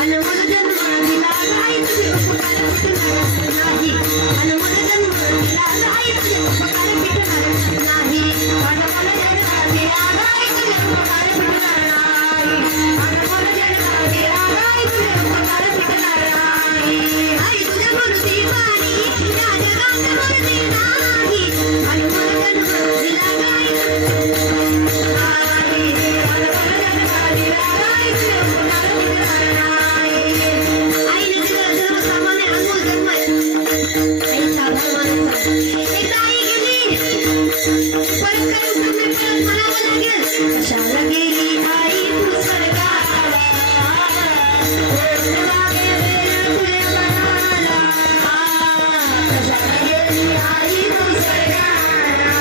आणि मला जन्म दिला आई तुझे उपकार भेटणार नाही. आणि मला जन्म दिला आई तुझे उपकार भेटणार नाही. आणि मला जन्म दिला आई तुझे उपकार भेटणार नाही. आणि मला जन्म दिला आई तुझे उपकार भेटणार नाही. आई तुझ्या मूर्ती पाणी या जगात मूर्ती नाही. आणि मला जन्म दिला आई आईने दिला जन्म सामान्य अनमोल जन्म आहे. आईचा आभार मानायचा. एकदा आई गेली परत काय उत्तर नाही. परत म्हणावं लागेल कशाला गेली आई तू स्वर्गाला. लागे वेळ तुझ्या मनाला. कशाला गेली आई तू स्वर्गाला.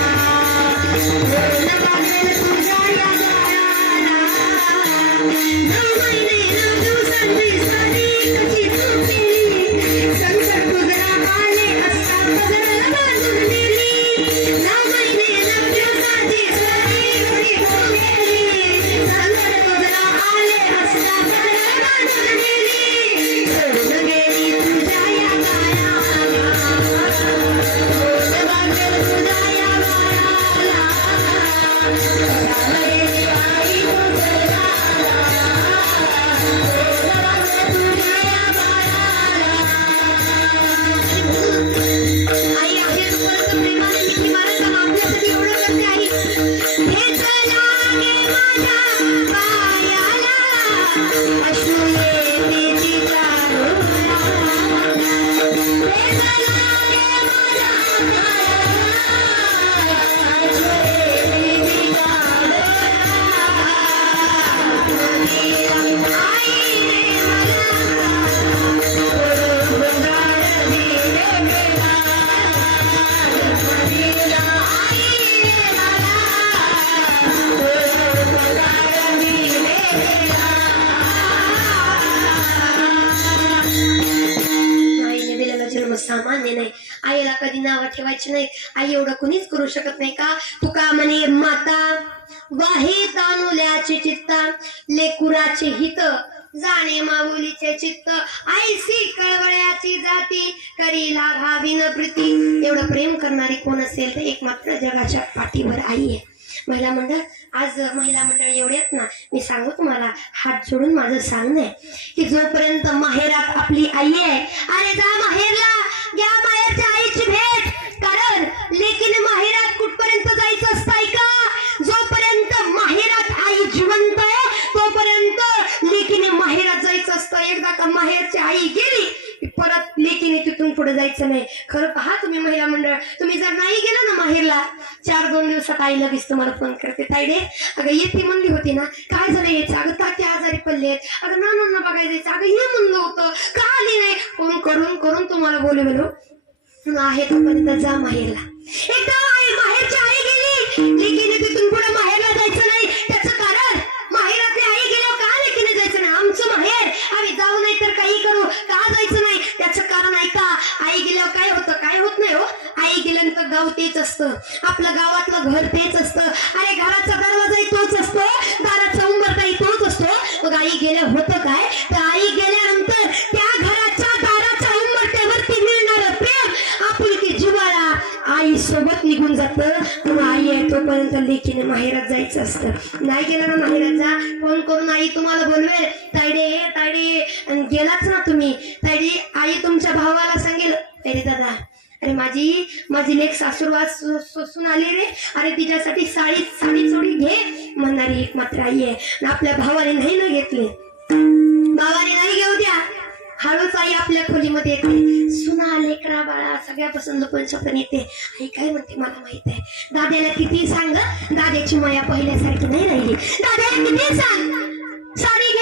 लागेल तुझ्या या जाळाला. 9 महिने 9 दिवसांची सारी कशी तू केली. संकट तुझ्या आले असता पदराला बांधून नेली. 9 महिने 9 दिवसांची सारी कशी तू केली. संकट तुझ्या आले असता पदराला बांधून नेली. सोडून गेली तुझ्या या गायाला. लागेल तुझ्या या गायाला. कशाला गेली आई तू स्वर्गाला. आई आहे परत प्रेमाने मिठी मारत आपल्यासाठी एवढं करते आई. हेच लागे माझ्या पायाला अश्रू येते तिच्या डोळ्याला. हेच लागे माझ्या पायाला अश्रू येते तिच्या डोळ्याला. आईने मला सामान्य नाही. आईला कधी नाव ठेवायची नाही. आई एवढं कुणीच करू शकत नाही का? तुका म्हणे माता वाहे तानुल्याचे चित्ता लेकुराचे हित जाणे माऊलीचे चित्त. आईसी कळवळ्याची जाती करीला भावीन प्रीती. एवढं प्रेम करणारी कोण असेल तर एकमात्र जगाच्या पाठीवर आई आहे. महिला मंडळ आज महिला मंडळ एवढ्यात ना मी सांगू तुम्हाला हात जोडून माझं सांगणं आहे की जोपर्यंत माहेरात आपली आई आहे अरे जा माहेरला घ्या माहेरच्या आईची भेट. कारण लेकीने माहेरात कुठपर्यंत जायचं असतं का? जोपर्यंत माहेरात आई जिवंत आहे तोपर्यंत लेकीने माहेरात जायचं असतं. एकदा का माहेरची आई गेली परत लेकीने तिथून पुढे पुढे जायचं नाही. खरं पहा तुम्ही महिला मंडळ, तुम्ही जर नाही गेला ना माहेरला, 4-2 दिवसात आई लगेच तुम्हाला फोन करते, ताईडे अगं येते म्हणली होती ना, काय झालं यायचं, अगं तात्या आजारी पडलेत, अगं नानांना बघायला जायचं, अगं ये म्हणलं होतं, का आली नाही. फोन करून करून तुम्हाला बोलवलो आहे तोपर्यंत जा माहेरला. एकदा माहेरची आई गेली, लेकीने तिथून पुढे माहेरला जायचं नाही. त्याचं कारण, माहेरातली आई गेल्यावर का लेकीने जायचं नाही. आमचं माहेर, आम्ही जाऊ नाही तर काही करू, का जायचं नाही. त्याचं कारण ऐका, आई गेल्यावर काय होतं, काय होत नाही हो. आई गेल्यानंतर गाव तेच असतं, आपलं गावातलं घर तेच असतं. अरे घराचा दरवाजाही तोच असतो, दाराचा उंबरताही तोच असतो. मग आई गेल्या होतं काय, तर आई गेल्यानंतर त्या घराच्या दाराच्या उंबरट्यावरती मिळणारं प्रेम, आपुलकी, जिव्हाळा आई सोबत निघून जातं. मग आई आहे तोपर्यंत लेकीने माहेरात जायचं असतं. नाही गेलं ना माहेरात जा, फोन करून आई तुम्हाला बोलवेल, तायडे तायडे, आणि गेलाच ना तुम्ही, तायडे आई तुमच्या भावाला सांगेल, अरे दादा, अरे माझी लेक सासूरवास सोसून आली रे, अरे तिच्यासाठी साडी चोडी घे म्हणणारी एक मात्र आई आहे. आणि आपल्या भावाने नाही ना घेतले, भावाने नाही घेऊ द्या, हळूच आई आपल्या खोलीमध्ये येते. सुना लेकरा बाळा सगळ्यापासून लपून छपून येते. आई काय म्हणते मला माहित आहे. दाद्याला किती सांग, दाद्याची माया पहिल्यासारखी नाही राहिली. दाद्याला किती सांग, साडी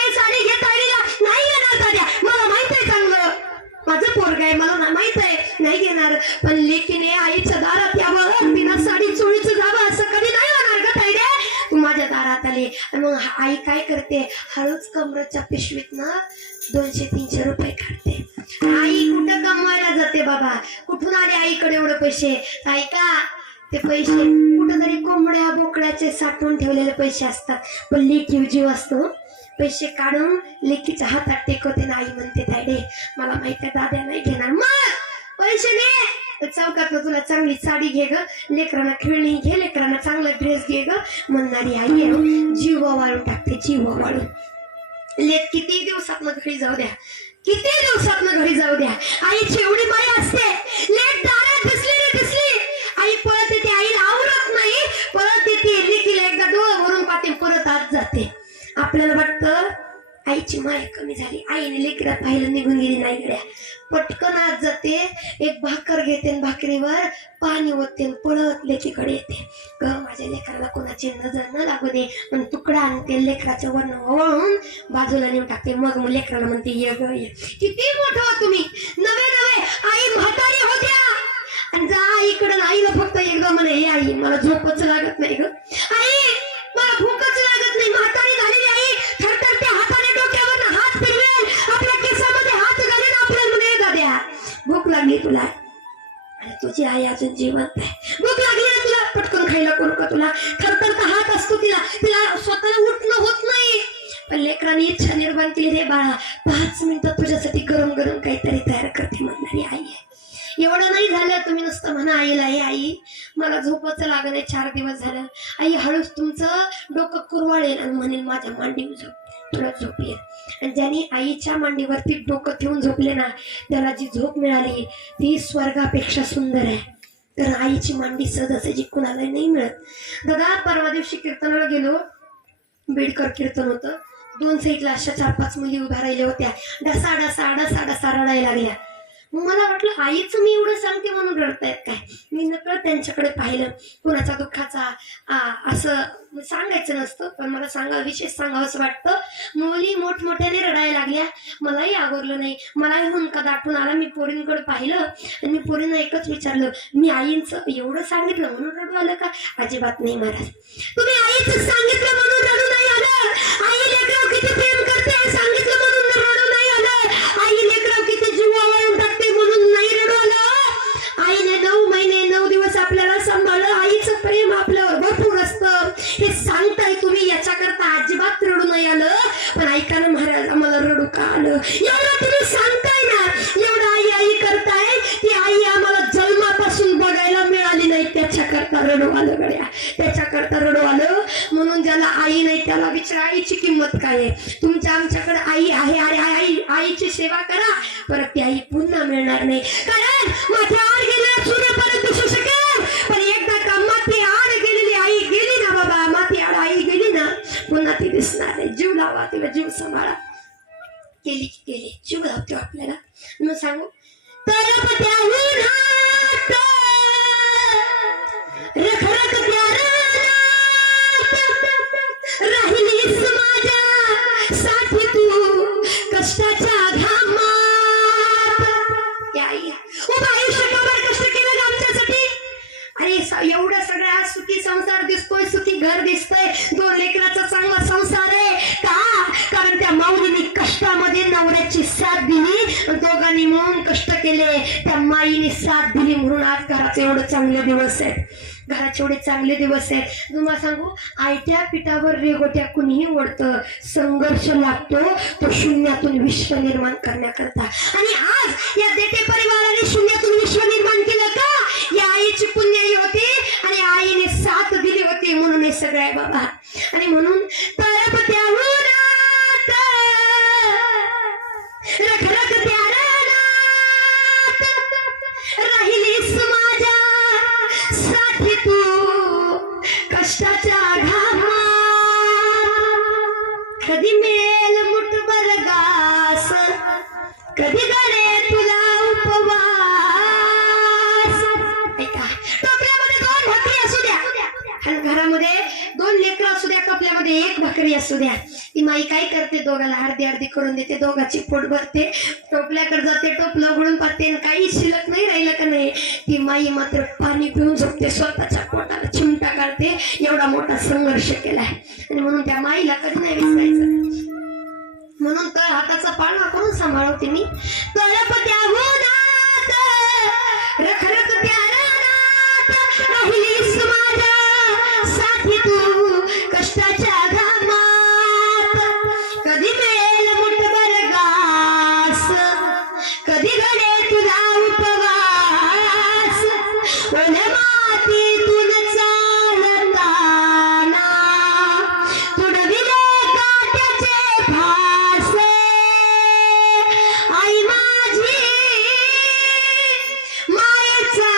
घे ताईला, नाही घेणार दाद्या, मला माहित आहे चांगलं, माझं पोरग आहे, मला माहित आहे नाही घेणार. पण लेकीने आईच्या दारात यावं, तिला साडी चोळीचं जावं, असं कधी नाही होणार ग ताईडे. तू माझ्या दारात आली. मग आई काय करते, हळूच कमरेच्या पिशवीतनं 200-300 रुपये काढते. आई कुठं कमवायला जाते बाबा, कुठून आले आईकडे एवढे पैसे. ऐका, ते पैसे कुठंतरी कोंबड्या बोकड्याचे साठवून ठेवलेले पैसे असतात, पण लेकीव जीव असतो. पैसे काढून लेकीच्या हातात टेकवते ना आई म्हणते, ताईडे मला माहित आहे दाद्या नाही घेणार. मग पैसे ने चौकात तुला चांगली साडी घे ग, लेकरांना खेळणी घे, लेकरांना चांगला ड्रेस घे ग म्हणणारी आई आहे. जीव वाळून टाकते, जीव वाळून. लेक किती दिवसात घरी जाऊ द्या, किती दिवसात घरी जाऊ द्या, आईची एवढी माया असते. लेक दारात दिसली आई पळत येते, आईला आवरत नाही, पळत येते, लेकीला एकदा डोळं भरून पाहते, परत आत जाते. आपल्याला वाटतं आईची माया कमी झाली, आईने लेकरा पाहिलं निघून गेली, नाही गड्या, पटकन आत जाते, एक भाकर घेते, भाकरीवर पाणी ओतते, पळत लेकीकडे येते. ग माझ्या लेकराला कोणाची नजर न लागू दे, पण तुकडा आणते, लेकराच्या वरन ओळून बाजूला नेऊन टाकते. मग लेकराला म्हणते, ये ग ये. किती मोठं हो तुम्ही, नवे आई म्हातारी होत्या, आणि जा आईकडं, आईला फक्त एकदा म्हणे, हे आई मला झोपच लागत नाही ग, आई मला भूकच लागत नाही. म्हातारी झालेली आई थरथरते, हाताने डोक्यावर हात फिरवेल, आपल्या केसामध्ये हात घालेल, आपल्याला म्हणे, दाद्या भूक लागली तुला, आणि तुझी आई अजून जिवंत आहे, भूक लागली ना तुला, पटकन खायला करू का तुला. थरथरता हात असतो तिला स्वतःला उठणं होत नाही, पण लेकरांनी इच्छा निर्माण केली, रे बाळा 5 मिनिटं तुझ्यासाठी गरम गरम काहीतरी तयार करते म्हणणारी आई आहे. एवढं नाही झालं, तुम्ही नुसतं म्हणा आईला, हे आई मला झोपच लागत नाही, 4 दिवस झालं. आई हळूच तुमचं डोकं कुरवाळेल आणि म्हणेल माझ्या मांडीवर झोप, तुला झोप येईल. आणि ज्यांनी आईच्या मांडीवरती डोकं ठेवून झोपले ना, त्याला जी झोप मिळाली ती स्वर्गापेक्षा सुंदर आहे. तर आईची मांडी सहजासहजी कुणाला नाही मिळत. दादा परवा दिवशी कीर्तनाला गेलो, बेडकर कीर्तन होतं, 2 साईडला अशा 4-5 मुली उभ्या राहिल्या होत्या, डसा डसा डसा डसा रडायला लागल्या. मला वाटलं आईचं मी एवढं सांगते म्हणून रडतायत काय. मी नकळत त्यांच्याकडे पाहिलं, कुणाचा दुःखाचा असं सांगायचं नसतं, पण मला विशेष सांगावं असं वाटतं. मुली मोठमोठ्याने रडायला लागल्या, मलाही आवरलं नाही, मलाही हुंका दाटून आला. मी पोरींकडे पाहिलं आणि मी पोरींना एकच विचारलं, मी आईंचं एवढं सांगितलं म्हणून रडू आलं का. अजिबात नाही महाराज, तुम्ही आईचं सांगितलं म्हणून रडू नाही आलं. आई लेकरं किती प्रेम करते सांगितलं म्हणून रडू नाही आलं. आई लेकरं किती जीव वाळून टाकते म्हणून नाही रडू आलं. आईने 9 महिने 9 दिवस आपल्याला सांभाळलं, आईचं प्रेम आपल्यावर भरपूर असतं, हे सांगताय तुम्ही, याच्याकरता अजिबात रडू नाही आलं. पण ऐका ना महाराज, आम्हाला रडू का आलं एवढं तुम्ही सांगताय ना, एवढं आई आई करताय, ती आई आम्हाला जन्मापासून बघायला मिळाली नाही, त्याच्याकरता रडू आलं गड्या, त्याच्याकरता रडू आलं. म्हणून ज्याला आई नाही त्याला विचार आईची किंमत काय आहे. तुमच्या आमच्याकडे आई आहे, अरे आईची सेवा करा, परत ती आई पुन्हा मिळणार नाही. कारण माझ्या आड गेल्या सूर्य परत दिसू शकेल, पण एकदा का माती आड गेलेली आई गेली ना बाबा, माती आड आई गेली ना, पुन्हा ती दिसणार नाही. जीव लावा, तिला जीव सांभाळा. केली जीव लावतो आपल्याला. मग सांगू, तरपत्या उन्हात रखरखत्या रानात राहिलीस माझ्यासाठी तू कष्टाच्या घामात. या उभा आयुष्यभर कष्ट केलं का आमच्यासाठी? अरे एवढं सगळ्या सुखी संसार दिसतोय, सुखी घर दिसतंय, 2 लेकराचा चांगला संसार आहे का? कारण त्या माऊलीने कष्टामध्ये नवऱ्याची साथ दिली, दोघांनी म्हणून कष्ट केले, त्या माईने साथ दिली म्हणून आज घराचे एवढे चांगले दिवस आहेत, घराचे एवढे चांगले दिवस आहेत. तुम्हाला सांगू, आयत्या पिठावर रेघोट्या कुणीही ओढतं, संघर्ष लागतो तो शून्यातून विश्व निर्माण करण्याकरता. आणि आज या देटे परिवाराने शून्यातून विश्व निर्माण केलं का? या आईची पुण्याई होती आणि आईने साथ दिली होती म्हणून हे सगळं आहे बाबा. आणि म्हणून तरपत्या उन्हात रखरखत्या रानात राहिलीस माझ्यासाठी तू कष्टाच्या घामात. कधी मेल मुठभर घास, कधी गळे तुला उपवास. ऐका, टोपल्यामध्ये 2 भाकरी असू द्या आणि घरामध्ये 2 लेकरं असू द्या, कपल्यामध्ये 1 भाकरी असू द्या, ती माई काय करते? दोघाला अर्धी अर्धी करून देते, दोघाची पोट भरते, टोपल्याकडे जाते, टोपलं उघडून पाहते, काही शिल्लक नाही राहिलं का नाही, ती माई मात्र पाणी पिऊन झोपते, स्वतःच्या पोटाला चिमटा काढते. एवढा मोठा संघर्ष केलाय आणि म्हणून त्या माईला कधी नाही विसरायचं. म्हणून तर हाताचा पाळणा करून सांभाळवते मी. तरपत्या उन्हात रखरखत्या रानात राहिलीस माझ्यासाठी तू कष्टाच्या घामात. कधी मिळेल मुठभर घास, कधी घडे तुला उपवास. ओल्या मातीतून चालताना तुडविले काट्याचे फास. आई माझी मायेचा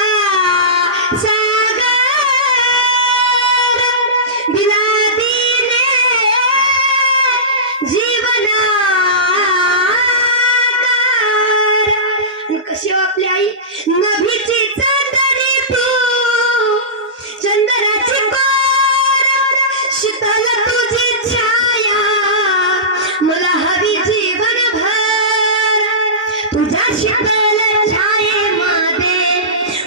सागर बिलादीने जीवनाकार. कशी आपली आई? नभीची चांदणी तू, चंदनाची कोर, शीतल तुझी छाया मला हवी जीवनभर. तुझ्या शीतल छायेमध्ये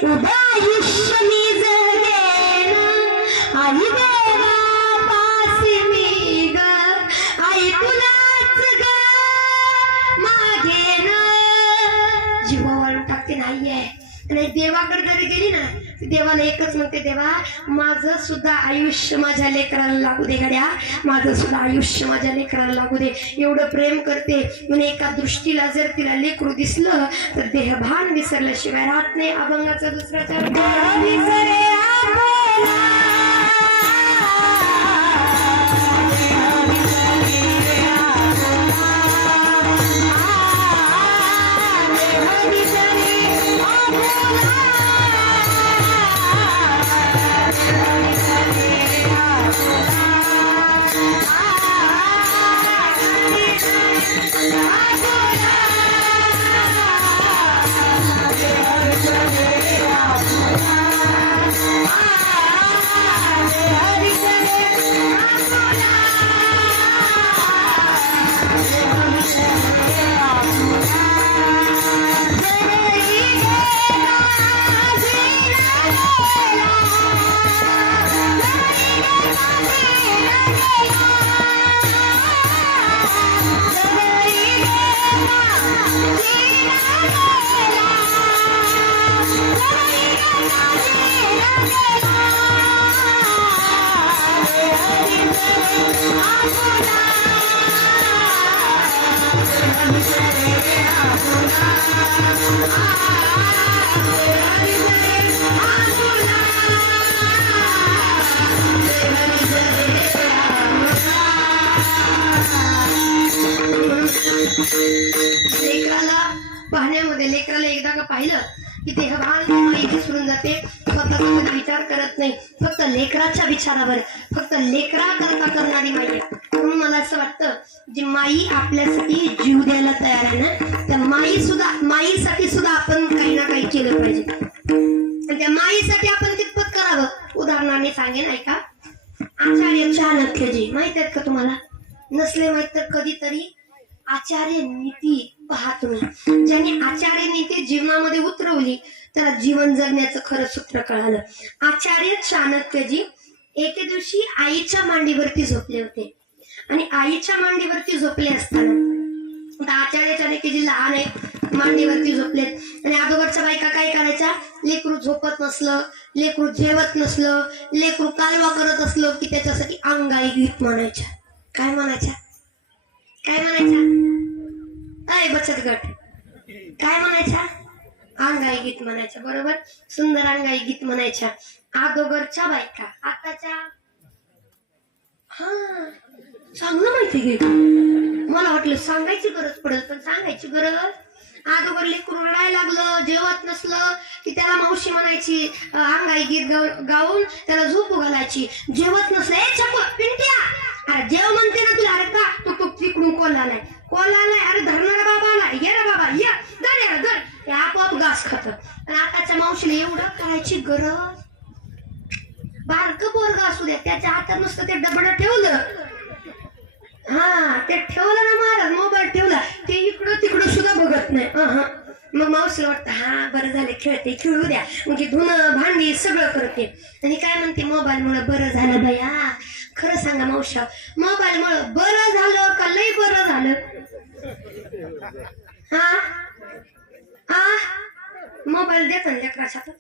उभं आयुष्य मी जगेन. आई देवा पासी मी ग, आई तुलाच ग मागेन. जीवावर टाकते नाहीये. आणि देवाकडे जरी गेली ना, देवाला एकच म्हणते, देवा माझं सुद्धा आयुष्य माझ्या लेकराला लागू दे गड्या, माझं सुद्धा आयुष्य माझ्या लेकराला लागू दे. एवढं प्रेम करते. म्हणजे एका दृष्टीला जर तिला लेकरू दिसलं तर देहभान विसरल्याशिवाय राहत नाही. अभंगाचा दुसरा लेकराला पाहण्यामध्ये लेकराला एकदा का पाहिलं की देहभान विसरून जाते. स्वतःचा कधी विचार करत नाही, फक्त लेकराच्या विचारावर, फक्त लेकरा करता करणारी माई आहे. म्हणून मला असं वाटतं जी माई आपल्यासाठी जीव द्यायला तयार आहे ना, त्या माईसाठी सुद्धा आपण काही ना काही केलं पाहिजे. त्या माईसाठी आपण कितपत करावं. उदाहरणाने सांगेन, ऐका. आचार्य चाणक्यजी माहित आहेत का तुम्हाला? नसले माहित तर कधीतरी आचार्य नीती पहा तुम्ही. ज्यांनी आचार्य नीती जीवनामध्ये उतरवली त्याला जीवन जगण्याचं खरं सूत्र कळालं. आचार्य चाणक्यजी एके दिवशी आईच्या मांडीवरती झोपले होते आणि आईच्या मांडीवरती झोपले असताना आचार्य चाणक्यजी लहान आहे, मांडीवरती झोपलेत आणि अगोदरच्या बायका काय करायच्या? लेकरू झोपत नसलं, लेकरू जेवत नसलं, लेकरू कालवा करत असलं की त्याच्यासाठी अंगाई गीत म्हणायच्या. काय म्हणायच्या? काय म्हणायच्या? अय बचत गट काय म्हणायच्या? अंगाई गीत म्हणायच्या. बरोबर, सुंदर अंगाई गीत म्हणायच्या. अगोदरच्या बायका आताच्या चांगलं माहिती घे. मला वाटलं सांगायची गरज पडेल, पण सांगायची गरज. अगोदर लेकरू रडायला लागलं, जेवत नसलं की त्याला मावशी म्हणायची, अंगाई गीत गाऊन त्याला झोपू घालायची. जेवत नसलं, ए छप्पू पिंट्या, अरे जेव म्हणते ना तुला. अरे का तू तिकडून कोल आलाय, अरे धरणारा बाबा आलाय, ये रे बाबा ये, धर. ते आपोआप घास खात. आणि आताच्या मावशीला एवढं करायची गरज? बारक पोरग असू द्या, त्याच्या हातात नुसतं ते डबड ठेवलं, ते ठेवलं ना महाराज, मोबाईल ठेवला, ते इकडं तिकडं सुद्धा बघत नाही. मग मावशीला वाटतं बरं झालं, खेळते, खेळू द्या. मग धुणं भांडी सगळं करते आणि काय म्हणते, मोबाईल मुळे बरं झालं बया. खरं सांगा मावशा, मोबाईल मुळे बरं झालं का लई बरं झालं? मोबाईल देतो ना लेकराच्या हातात.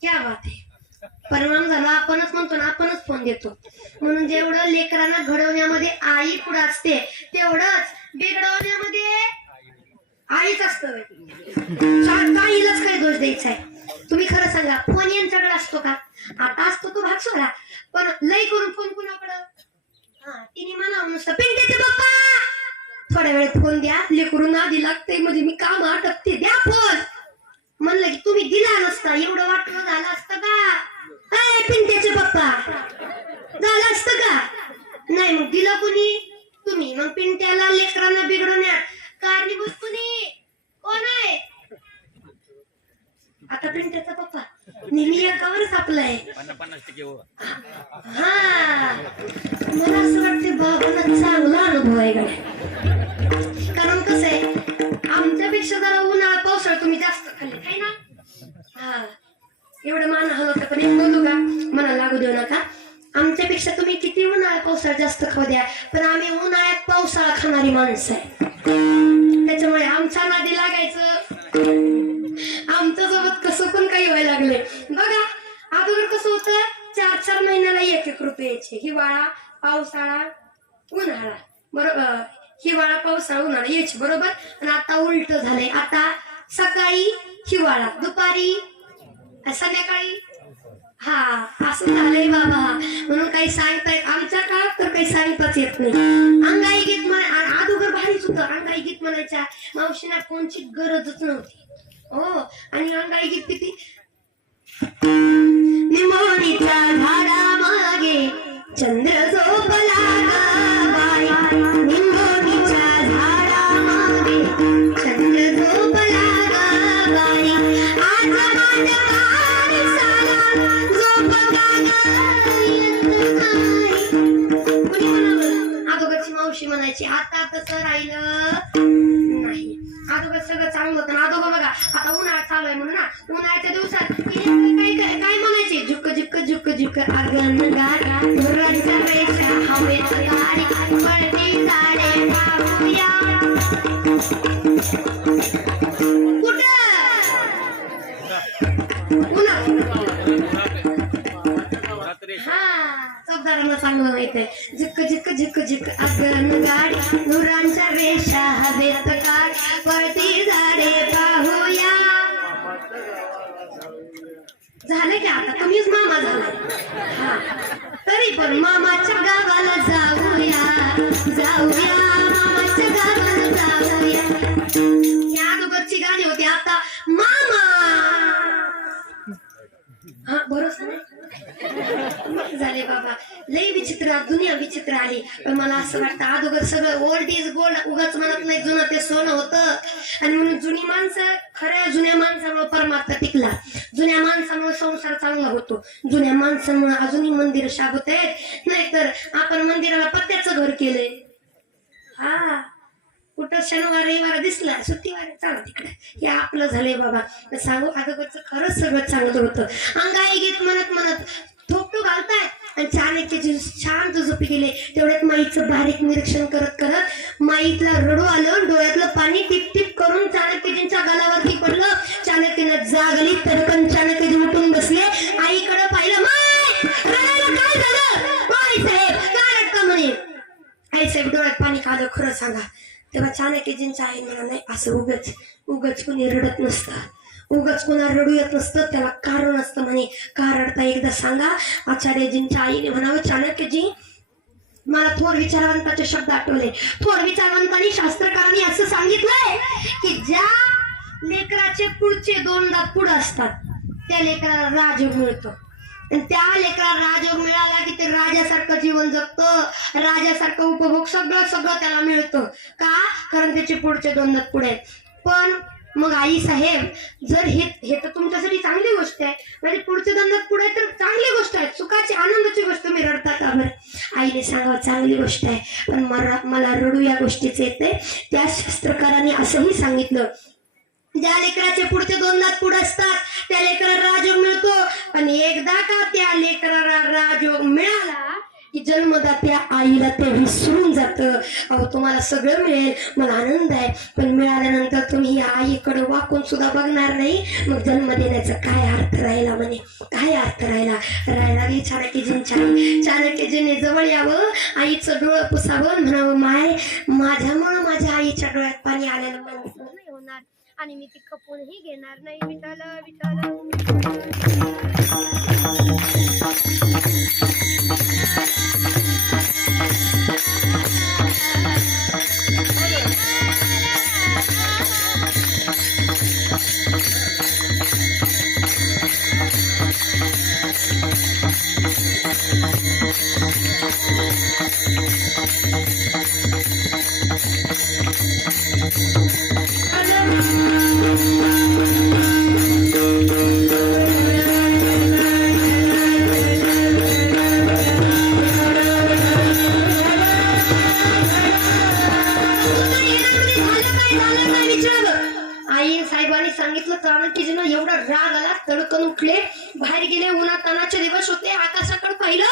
क्या बात आहे. परिणाम झाला आपणच म्हणतो ना, आपणच फोन देतो. म्हणून जेवढं लेकरांना घडवण्यामध्ये आई पुढे असते तेवढंच बिघडवण्यामध्ये आईच असतं. आईलाच काही दोष द्यायचा आहे? तुम्ही खरं सांगा, फोन यांच्याकडे असतो का? आता असतो तो भाग सोडा, पण लई करून फोन कुणाकडं? तिने मला नुसतं पिंट्याचे पप्पा थोड्या वेळेत फोन द्या, लेकरून आधी लागते म्हणजे मी काम आटपते, द्या फोन. म्हणलं की तुम्ही दिला नसता, एवढं वाटलं झालं असतं का? पिंट्याचे पप्पा झालं असतं का? नाही. मग दिलं कुणी? तुम्ही. मग पिंट्याला लेकरांना बिघडवण्यात कारणीभूत कुणी? कोण आहे? आता पिंट्याचा पप्पा नेहमी एकावरच आपलंय. मला असं वाटतं बाबांना चांगला अनुभव आहे का? कारण कसं आहे, आमच्यापेक्षा जरा उन्हाळा पावसाळा तुम्ही जास्त खाल्ले आहे ना. एवढं मान हवं पण एक बोलू का, मला लागू देऊ नका. आमच्यापेक्षा तुम्ही किती उन्हाळा पावसाळा जास्त खाऊ द्या, पण आम्ही उन्हाळ्यात पावसाळा खाणारी माणसं आहे. त्याच्यामुळे आमच्या नादी लागायचं, आमच्या सोबत कसं पण काही व्हायला लागले. बघा अगोदर कसं होतं, 4-4 महिन्याला 1-1 रुपये यायचे. हिवाळा, पावसाळा, उन्हाळा. बरोबर, हिवाळा, पावसाळा, उन्हाळा यायचे. बरोबर. आणि आता उलट झालंय. आता सकाळी हिवाळा, दुपारी संध्याकाळी असं झालंय बाबा. म्हणून काही सांगतायत आमच्या काळात तर काही सांगताच येत नाही. अंगाई गीत अगोदर भारीच होतं. अंगाई गीत म्हणायच्या मावशीना कोणची गरजच नव्हती. आणि अंगाई गीत किती, निमोणीच्या झाडा मागे चंद्र झोपला बाई, निमोणीच्या झाडा मागे चंद्र झोपला बाई, आज माझ्या माणसाला झोप अगोदरची मावशी म्हणायची. आता तसं राहिलं नाही. अगोदर सगळं चांगलं होतं. अगोदर बघा आता उन्हाळा चालू आहे म्हणून ना, उन्हाळ्याच्या दिवसात काय म्हणायचे, झुक झुक झुक झुक अगन गारा धुरांच्या रेषा हवेत गाडी पळती झाडे पाहूया. कुठं चौदारांना चांगलं माहित आहे. झुक झुक झुक झुक अगन गाडी धुरांच्या रेषा हवेत गाडी पळती झाडे पाहूया. झाले की आता तुम्हीच मामा झाला. तरी पण मामाच्या गावाला जाऊया, जाऊया मामाच्या गावाला जाऊया. या अगोदरची गाणी होती. आता मामा झाले बाबा, लय विचित्र दुनिया विचित्र आली. पण मला असं वाटतं अगोदर सगळं ओल्ड इज गोल्ड, उगाच म्हणत नाही जुनं ते सोनं होतं. आणि म्हणून जुनी माणसं, खऱ्या जुन्या माणसामुळे परमात्मा टिकला, जुन्या माणसामुळे संसार चांगला होतो, जुन्या माणसामुळे अजूनही मंदिर शाबत आहेत. नाहीतर आपण मंदिराला पत्त्याचं घर केलंय. हा कुठं शनिवार रविवार दिसला सुट्टीवार चाला तिकडे, हे आपलं झालंय बाबा. तर सांगू अगोदरचं खरंच सगळं चांगलं होतं. अंगाई गीत म्हणत म्हणत थोपटू घालताय आणि चाणक्यची शांत झोपी गेले. तेवढ्यात माईचं बारीक निरीक्षण करत करत माईतला रडू आलं, डोळ्यातलं पाणी टिप टिप करून चाणक्यजींच्या गालावरती पडलं. चाणक्यनं जाग आली, तडकन चाणक्यजी उठून बसले, आईकडे पाहिलं. माय रडायला काय झालं? आई साहेब काय रडता म्हणे. आई साहेब डोळ्यात पाणी का आलं खरं सांगा. तेव्हा चाणक्यजींच्या आई म्हणा, नाही असं उगच उगच कुणी रडत नसतं, उगच कुणा रडू येत नसतं, त्याला कारण असतं म्हणे. का रडता एकदा सांगा. आचार्यजींच्या आईने म्हणावं, चाणक्यजी मला थोर विचारवंताचे शब्द आठवले. थोर विचारवंतांनी शास्त्रकारांनी असं सांगितलंय की ज्या लेकराचे पुढचे 2 दात पुढे असतात त्या लेकराला राजयोग मिळतो. आणि त्या लेकराला राजयोग मिळाला की ते राजासारखं जीवन जगतं, राजासारखं उपभोग सगळं सगळं त्याला मिळतं. का? कारण त्याचे पुढचे 2 दात पुढे आहेत. पण मग आई साहेब जर हे तर तुमच्यासाठी चांगली गोष्ट आहे, म्हणजे पुढचे 2 दात पुढे तर चांगली गोष्ट आहे, सुखाची आनंदाची गोष्ट, मी रडता का बरं. आईने सांगावं चांगली गोष्ट आहे, पण मला रडू या गोष्टीच येते. त्या शास्त्रकारांनी असंही सांगितलं, ज्या लेकराचे पुढचे 2 दात पुढे असतात त्या लेकराला राजयोग मिळतो. पण एकदा का त्या लेकराला राजयोग मिळाला की जन्मदात्या आईला ते विसरून जातं. अहो तुम्हाला सगळं मिळेल, मला आनंद आहे, पण मिळाल्यानंतर तुम्ही या आईकडे वाकून सुद्धा बघणार नाही, मग जन्म देण्याचा काय अर्थ राहिला म्हणे, काय अर्थ राहिला की चाणक्यजीने जवळ यावं, आईचं डोळं पुसावं, म्हणावं माय माझ्यामुळं माझ्या आईच्या डोळ्यात पाणी आलेलं माणसं नाही होणार आणि मी ती खपूनही घेणार नाही. विठ्ठल विठ्ठल. आई साहेबांनी सांगितलं. चाणक्यजींना एवढा राग आला, तडकन उठले, बाहेर गेले. उन्हातानाचे दिवस होते. आकाशाकडे पाहिलं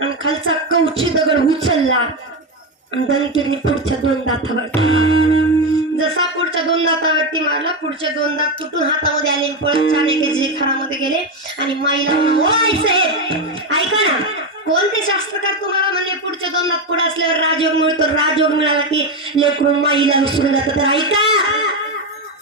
आणि खालचा कवची दगड उचलला आणि दणकेने पुढच्या 2 दातावर, जसा पुढच्या 2 दातावरती मारला, पुढचे 2 दात तुटून हातामध्ये आले. पळत चाणक्यजी घरामध्ये गेले आणि माईला आई साहेब ऐका ना, कोणते शास्त्रकार तुम्हाला म्हणजे पुढच्या 2 दात पुढे असल्यावर राजयोग मिळतो, राजयोग मिळाला की लेकरू माईला विसरून जातं. तर ऐका,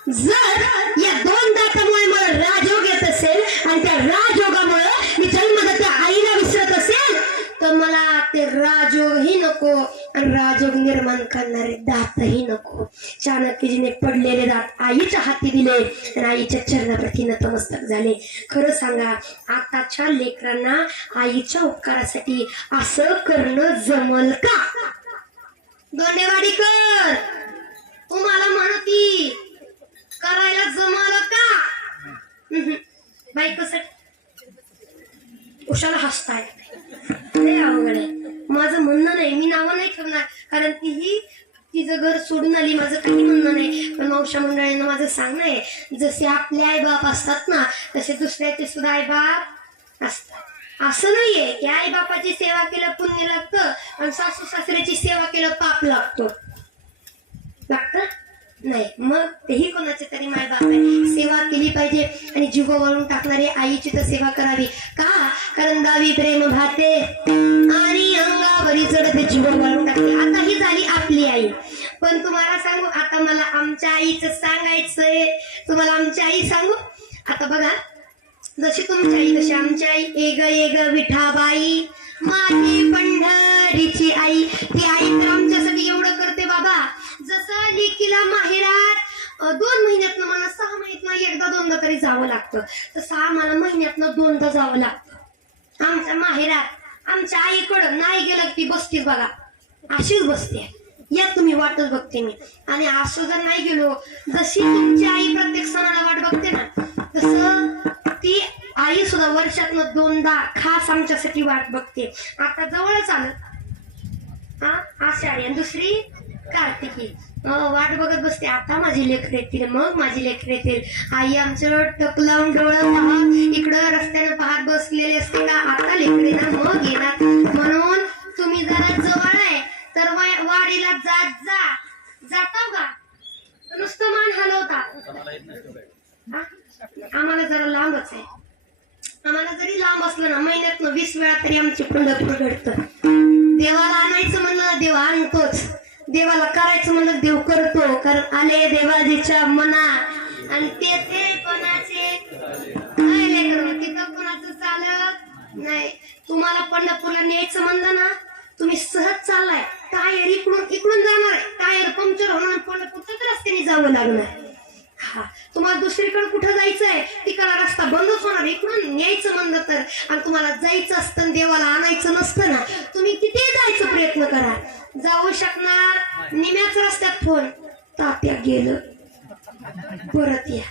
जर या 2 दातामुळे मला राजयोग येत असेल आणि त्या राजयोगामुळे मी जन्मदात्या आईला विसरत असेल तर मला ते राजयोगही नको आणि राजयोग निर्माण करणारे दातही नको. चाणक्यजीने पडलेले दात आईच्या हाती दिले आणि आईच्या चरणाप्रती नतमस्तक झाले. खरं सांगा, आताच्या लेकरांना आईच्या उपकारासाठी असं करणं जमल का? दोंडेवाडीकर तुम्हाला म्हणती करायला जमलं का? बायकोसाठी उशाला हसताय, लय अवघड आहे. माझं म्हणणं नाही, मी नावं नाही ठेवणार, कारण तीही तिचं घर सोडून आली, माझं काही म्हणणं नाही. पण मावशा मंडळींना माझं सांगणं आहे, जसे आपले आई बाप असतात ना तसे दुसऱ्याचे सुद्धा आई बाप असतात. असं नाहीये की आई बापाची सेवा केलं पुण्य लागतं आणि सासू सासऱ्याची सेवा केलं पाप लागतं नाही. मग तेही कोणाचे तरी माय बाप आहे, सेवा केली पाहिजे आणि जीव वळून टाकणारी आईची तर सेवा करावी. का? कारण गावी प्रेम भाते आणि अंगावरी चढते जीव वळून टाकते. आता ही झाली आपली आई. पण तुम्हाला सांगू, आता मला आमच्या आईचं सांगायचंय. तुम्हाला आमची आई सांगू. आता बघा, जशी तुमची आई तशी आमची आई. एग विठाबाई माझी पंढरीची आई. ती आई तर आमच्यासाठी एवढं करते बाबा. जसं लेकीला माहेरात 2 महिन्यातनं मला 6 महिन्यातनं एकदा 2दा तरी जावं लागतं, तसं आम्हाला महिन्यातनं 2दा जावं लागतं आमच्या माहेरात. आमच्या आईकडं नाही गेलं ती बसतीच बघा, अशीच बसते. या तुम्ही वाटच बघते मी. आणि असं जर नाही गेलो, जशी तुमची आई प्रत्येक सणाला वाट बघते ना, तसं ती आई सुद्धा वर्षातनं 2दा खास आमच्यासाठी वाट बघते. आता जवळच आलं आषाढी आणि दुसरी कार्तिकी, वाट बघत बसते. आता माझी लेकरं येतील, मग माझी लेकरं येतील. आई आमचं टक लावून डोळं पाहत इकडं रस्त्यानं पाहत बसलेले असते का आता लेकरं येणार मग येणार. म्हणून तुम्ही जरा जवळ आहे तर वाडीला जाता का नुसतं मान हलवता? आम्हाला जरा लांबच आहे. आम्हाला जरी लांब असलं ना, महिन्यातनं 20 वेळा तरी आमची पंढरपूर घडतं. देवाला आणायचं म्हणलं देव आणतोच, देवाला करायचं म्हणलं देव करतो. कारण आले देवाजीच्या मना आणि ते कोणाचे काय लेकर तिथं कोणाचं चालत नाही. तुम्हाला पंढरपूरला न्यायचं म्हणलं ना, तुम्ही सहज चाललाय, टायर इकडून जाणार आहे, टायर पंक्चर होणार, पंढरपूरच्याच रस्त्याने जावं लागणार. हा, तुम्हाला दुसरीकडे कुठं जायचंय तिकडला रस्ता बंदच होणार. इकडून न्यायचं म्हणलं तर, आणि तुम्हाला जायचं असतं देवाला आणायचं नसतं ना, तुम्ही किती जायचा प्रयत्न करा, जाऊ शकणार. निम्याच रस्त्यात फोन, तात्या गेलं परत या.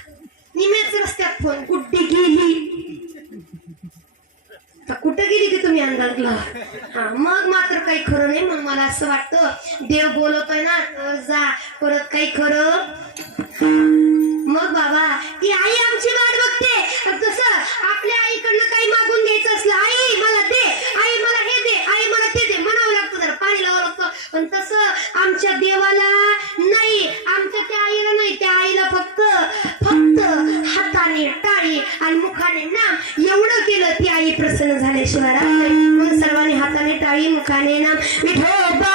निम्याच रस्त्यात फोन, गुड्डी गेली. कुठं गेली की तुम्ही अंदाजला. हा, मग मात्र काही खरं नाही. मग मला असं वाटतं देव बोलवतोय ना, जा परत काही खरं. मग बाबा ती आई आमची वाट बघते. तसं आपल्या आईकडनं काही मागून घ्यायचं असलं, आई मला दे, आई मला हे दे, आई मला ते दे म्हणावं लागतं, जरा पाणी लावावं लागतं. पण तसं आमच्या देवाला नाही, आमच्या त्या आईला नाही. त्या आईला फक्त हाताने टाळी आणि मुखाने नाम एवढं केलं, ती आई प्रसन्न झाल्याशिवाय राहत नाही. म्हणून सर्वांनी हाताने टाळी मुखाने नाम विठोबा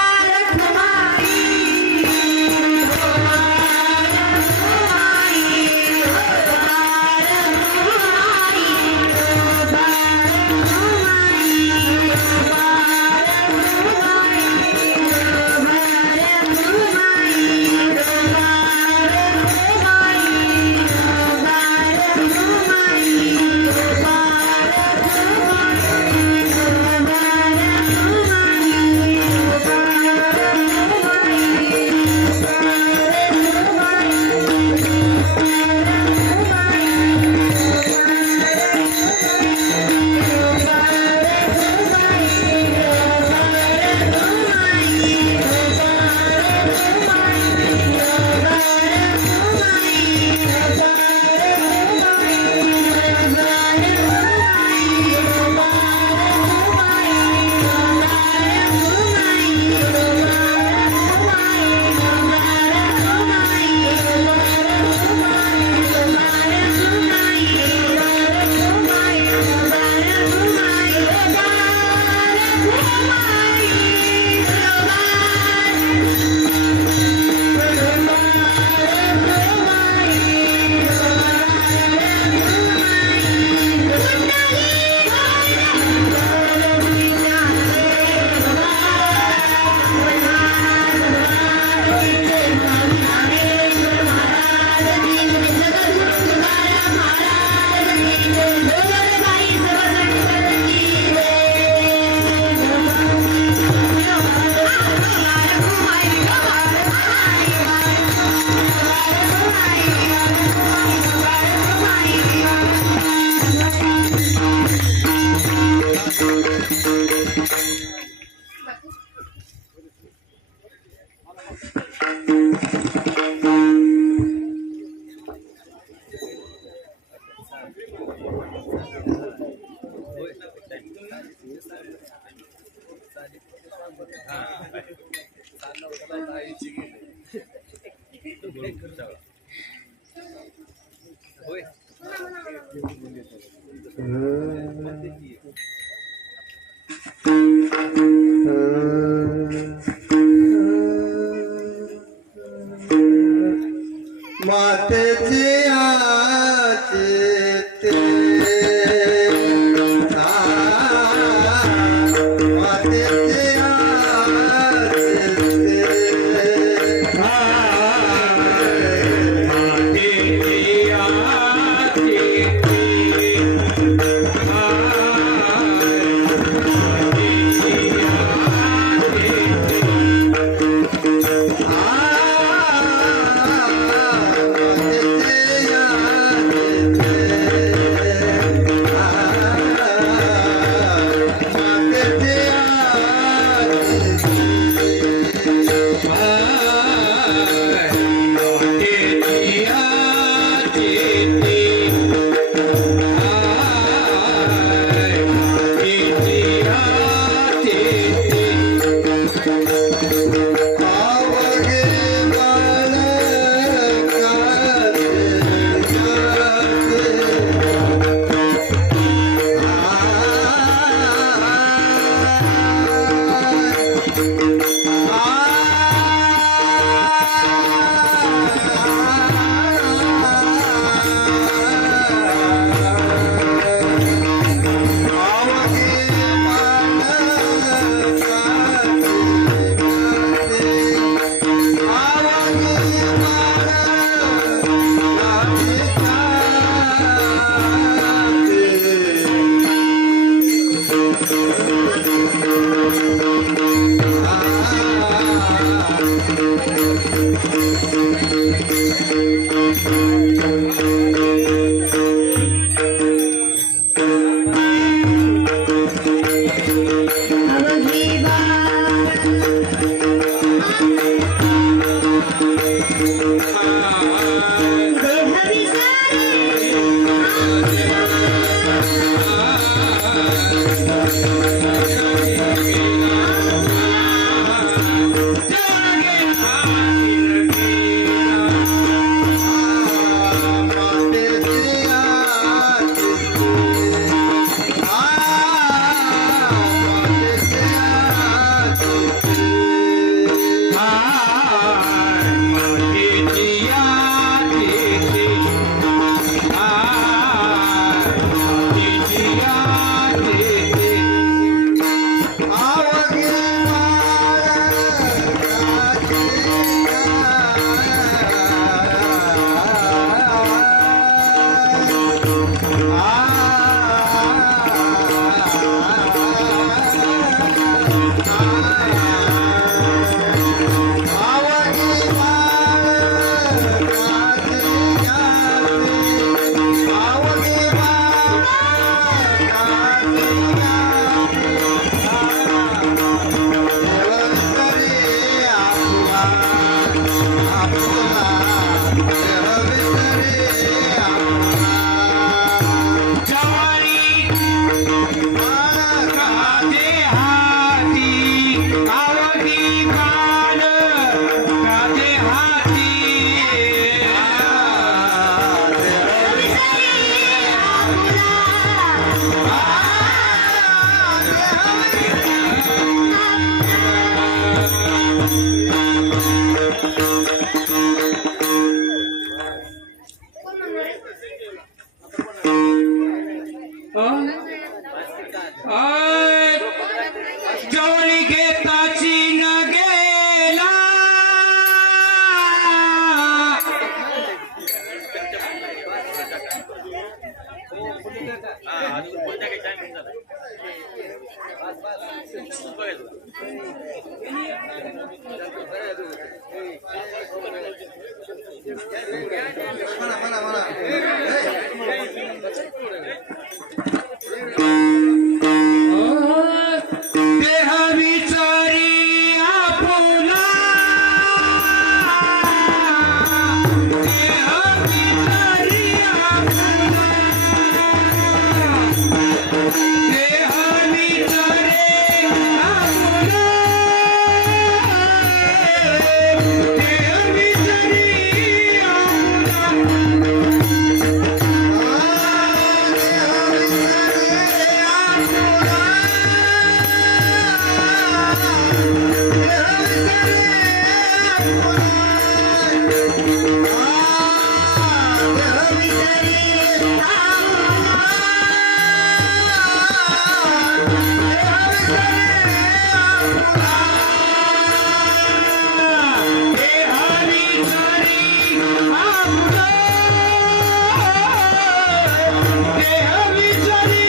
मातेचे आते मातेचे आते देह विचारी आपुला देह विचारी आपुला देह विचारी आपुला देह विचारी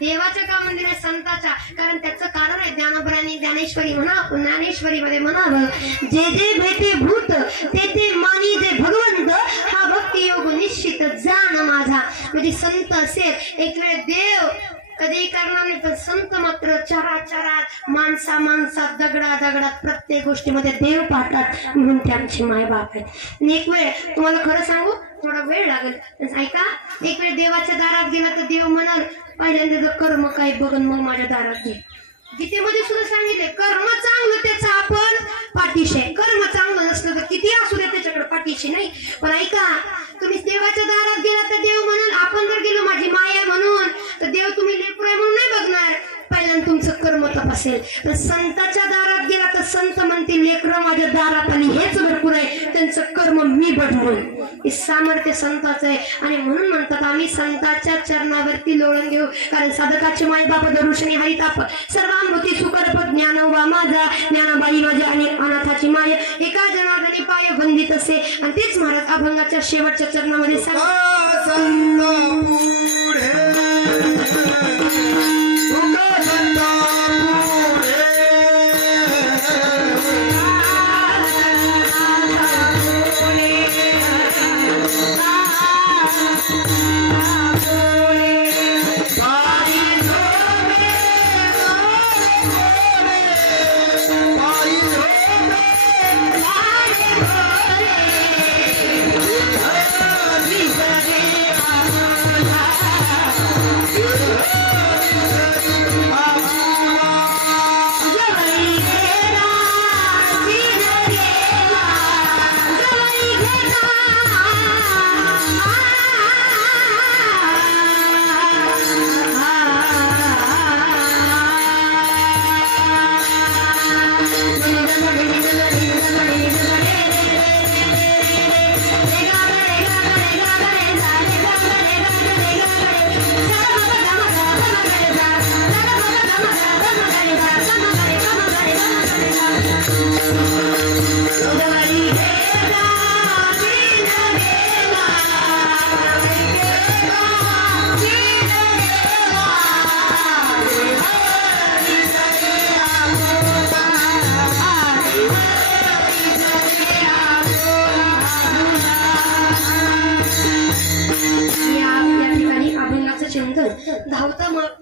देवाच्या का मंदिर आहे संताच्या, कारण त्याचं कारण आहे ज्ञानोबरांनी ज्ञानेश्वरी ज्ञानेश्वरी मध्ये म्हणावं, जे जे भेटे भूत ते ते मानी जे भगवंत, हा भक्ती योग निश्चित जाण माझा. म्हणजे संत असेल एक वेळ देव कधीही करणार नाही, पण संत मात्र चराचरात माणसात दगडात प्रत्येक गोष्टीमध्ये देव पाहतात, म्हणून ते आमचे मायबाप आहेत. आणि एक वेळ तुम्हाला खरं सांगू, थोडा वेळ लागेल ऐका. एक वेळ देवाच्या दारात गेला तर देव म्हणाल, पहिल्यांदा कर्म काय बघून मग माझ्या दारात घे. गीतेमध्ये सुद्धा सांगितले, कर्म चांगलं त्याचं आपण पाठीशी, कर्म चांगलं नसलं तर किती असू दे त्याच्याकडे पाठीशी नाही. पण ऐका, तुम्ही देवाच्या दारात गेला तर देव म्हणाल, आपण जर गेलो माझी माया म्हणून, तर देव तुम्ही लेकरू आहे म्हणून नाही बघणार, पहिल्यांदा तुमचं कर्म तपासेल. तर संताच्या दारात गेला तर संत म्हणतील, लेकरं माझ्या दारात आली हेच भरपूर आहे, त्यांचं कर्म मी बदलून. हे सामर्थ्य संताचं आहे. आणि म्हणून म्हणतात आम्ही संताच्या चरणावरती लोळून घेऊ, कारण साधकाचे माय बाप दरुषणी हरिताप सर्वांभूती सुकरप ज्ञान वा माझा, ज्ञानाबाई माझ्या आणि अनाथाची माय एका जनार्दनी पाय बंदित असे. आणि तेच महाराज अभंगाच्या शेवटच्या चरणामध्ये सांग,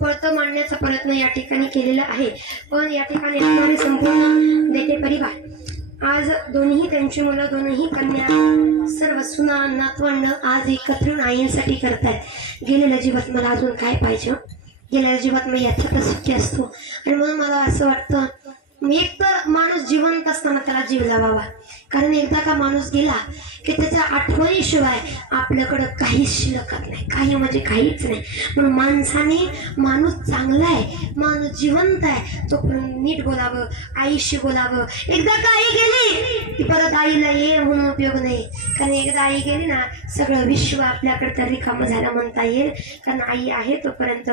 पळतं मांडण्याचा प्रयत्न या ठिकाणी केलेला आहे. पण या ठिकाणी असणारे संपूर्ण देते परिवार, आज दोन्ही त्यांची मुलं, दोन्ही कन्या, सर्व सुना नातवंड आज एकत्रून आईंसाठी करतायत. गेलेल्या जीवात मला अजून काय पाहिजे? गेलेल्या जीवात मी याच्यातच सुखी असतो. आणि म्हणून मला असं वाटतं, एक तर माणूस जिवंत असताना त्याला जीव लावावा. कारण एकदा का माणूस गेला की त्याच्या आठवणीशिवाय आपल्याकडं काहीच शिल्लकत नाही, काही म्हणजे काहीच नाही. म्हणून माणूस चांगला आहे, माणूस जिवंत आहे, तो नीट बोलावं, आईशी बोलावं. एकदा का आई गेली की परत आईला ये म्हणून उपयोग नाही. कारण एकदा आई गेली ना, सगळं विश्व आपल्याकडे तर रिकामं झालं म्हणता येईल. कारण आई आहे तोपर्यंत,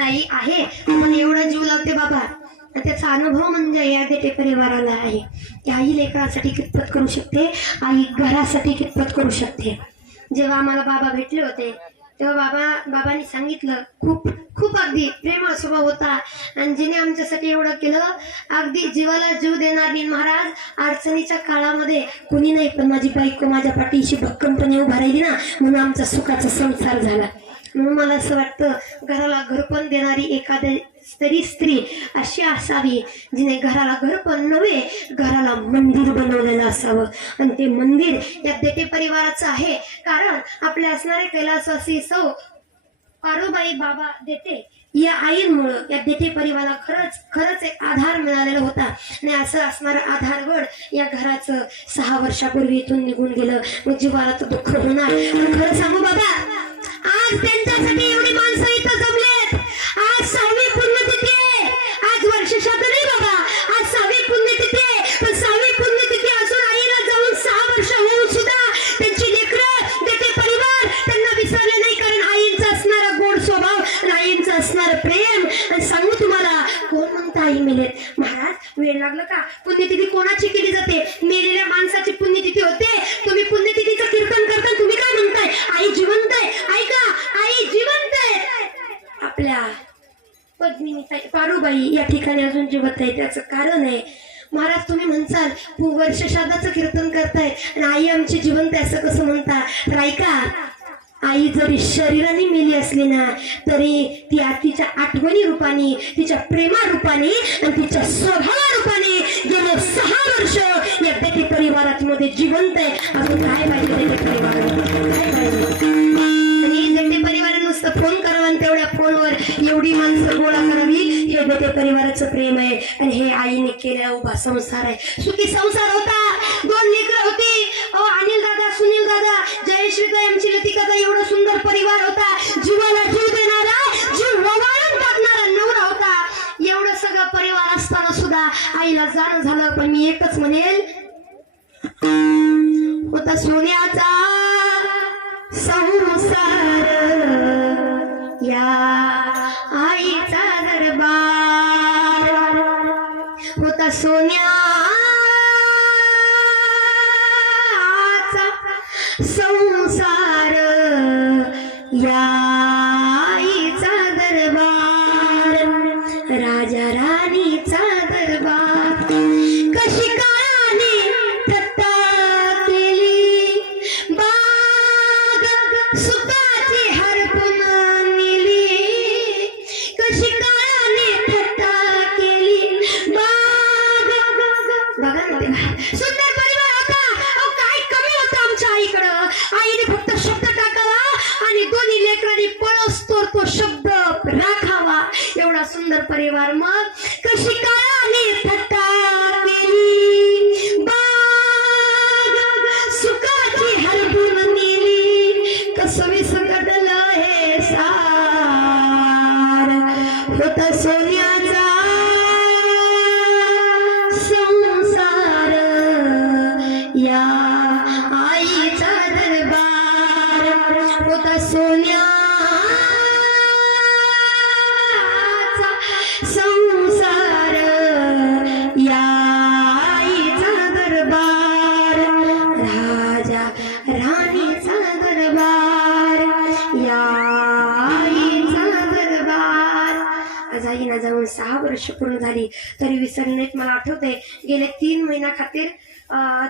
आई आहे पण एवढा जीव लावते बाबा. त्याचा अनुभव म्हणजे या देते परिवाराला आहे की आई लेकरासाठी कितपत करू शकते, आई घरासाठी कितपत करू शकते. जेव्हा आम्हाला बाबा भेटले होते तेव्हा बाबांनी सांगितलं, खूप खूप अगदी प्रेमळ स्वभाव होता आणि जिने आमच्यासाठी एवढं केलं, अगदी जीवाला जीव देणारी महाराज. अडचणीच्या काळामध्ये कुणी नाही पण माझी बायको माझ्या पाठीशी भक्कमपणे उभा राहिली ना, म्हणून आमचा सुखाचा संसार झाला. म्हणून मला असं वाटतं, घराला घरपण देणारी एखादी तरी स्त्री अशी असावी जिने घराला घरपण नव्हे, घराला मंदिर बनवलेलं असावं. आणि ते मंदिर या देते परिवाराचं आहे. कारण आपले असणारे कैलासवासी सौ पारुबाई बाबा देते या आईंमुळं या देते परिवाराला खरंच एक आधार मिळालेला होता. आणि असं असणारं आधारवड या घराचं 6 वर्षापूर्वी इथून निघून गेलं. मग जीवाला तर दुःख होणार. पण खरं सांगू बाबा, आज त्यांच्यासाठी एवढी माणसं इथं जमलेत. आज 6वी पुण्यतिथी आहे. आज वर्षश्राद्ध नाही बाबा, आज 6वी पुण्यतिथी आहे. पण 6वी पुण्यतिथी असून आईला जाऊन 6 वर्ष होऊन सुद्धा त्यांची लेकरं, देते परिवार त्यांना विसरले नाही. कारण आईंचा असणारा गोड स्वभाव आणि आईंचं असणारं प्रेम. आणि सांगू तुम्हाला, कोण म्हणतं आई मेलेत? महाराज वेळ लागलं का? पुण्यतिथी कोणाची केली जाते? मेलेल्या माणसाची पुण्यतिथी होते. तुम्ही पुण्यतिथीचं कीर्तन करता, तुम्ही काय म्हणताय? आई जिवंत आहे. ऐका, आई जिवंत आहे. आपल्या पद्मिनी पारुबाई या ठिकाणी अजून जिवंत आहे. त्याचं कारण आहे, महाराज तुम्ही म्हणसाल वर्षश्राद्धाचं कीर्तन करताय आणि आई आमची जिवंत आहे असं कसं म्हणता? तर ऐका, आई जरी शरीराने मेली असली ना, तरी ती तिच्या आठवणी रूपाने, तिच्या प्रेमा रूपाने आणि तिच्या स्वभावा रूपाने गेले 6 वर्ष या देते परिवारात मध्ये जिवंत आहे. अजून काय पाहिजे देते परिवाराला? काय पाहिजे? आणि देते परिवाराने नुसतं फोन करावा आणि तेवढ्या फोनवर एवढी माणसं गोळा करावी, हे देते परिवाराचं प्रेम आहे. आणि हे आईने केलेला उभा संसार आहे. सुखी संसार होता, 2 लेकरं होती. अनिल दादा, सुनील दादा, जयश्रीताई, आमची लतिकाता, एवढा सुंदर परिवार होता. जीवाला जीव देणारा, जीव ववाळून टाकणारा नवरा होता. एवढं सगळं परिवार असताना सुद्धा आईला जाणं झालं. पण मी एकच म्हणेल, होता सोन्याचा संसार या आईचा दरबार, होता सोन्याचा संसार या आईचा दरबार, राजा राणीचा दरबार. कशी काळाने थट्टा केली, बाग सुखाची हरपून नेली. कशी काळाने थट्टा केली, बाग. बघा ना, सुंदर परिवार होता. अहो काय कमी होतं आमच्या आईकडं? आईने फक्त शब्द टाकावा आणि दोन्ही लेकरांनी पळसतोर तो शब्द राखावा. एवढा सुंदर परिवार. मग कशी काळाने थट्टा केली, बाग सुखाची हरपून नेली. कसं विसरलं हे सार, होता सोन्याचा संसार या आईचा दरबार, होता सोन्याचा संसार या आईचा दरबार, राजा राणीचा दरबार या आईचा दरबार. आज आईला जाऊन 6 वर्ष पूर्ण झाली तरी विसरण्यात मला आठवतंय, गेले 3 महिना खातीर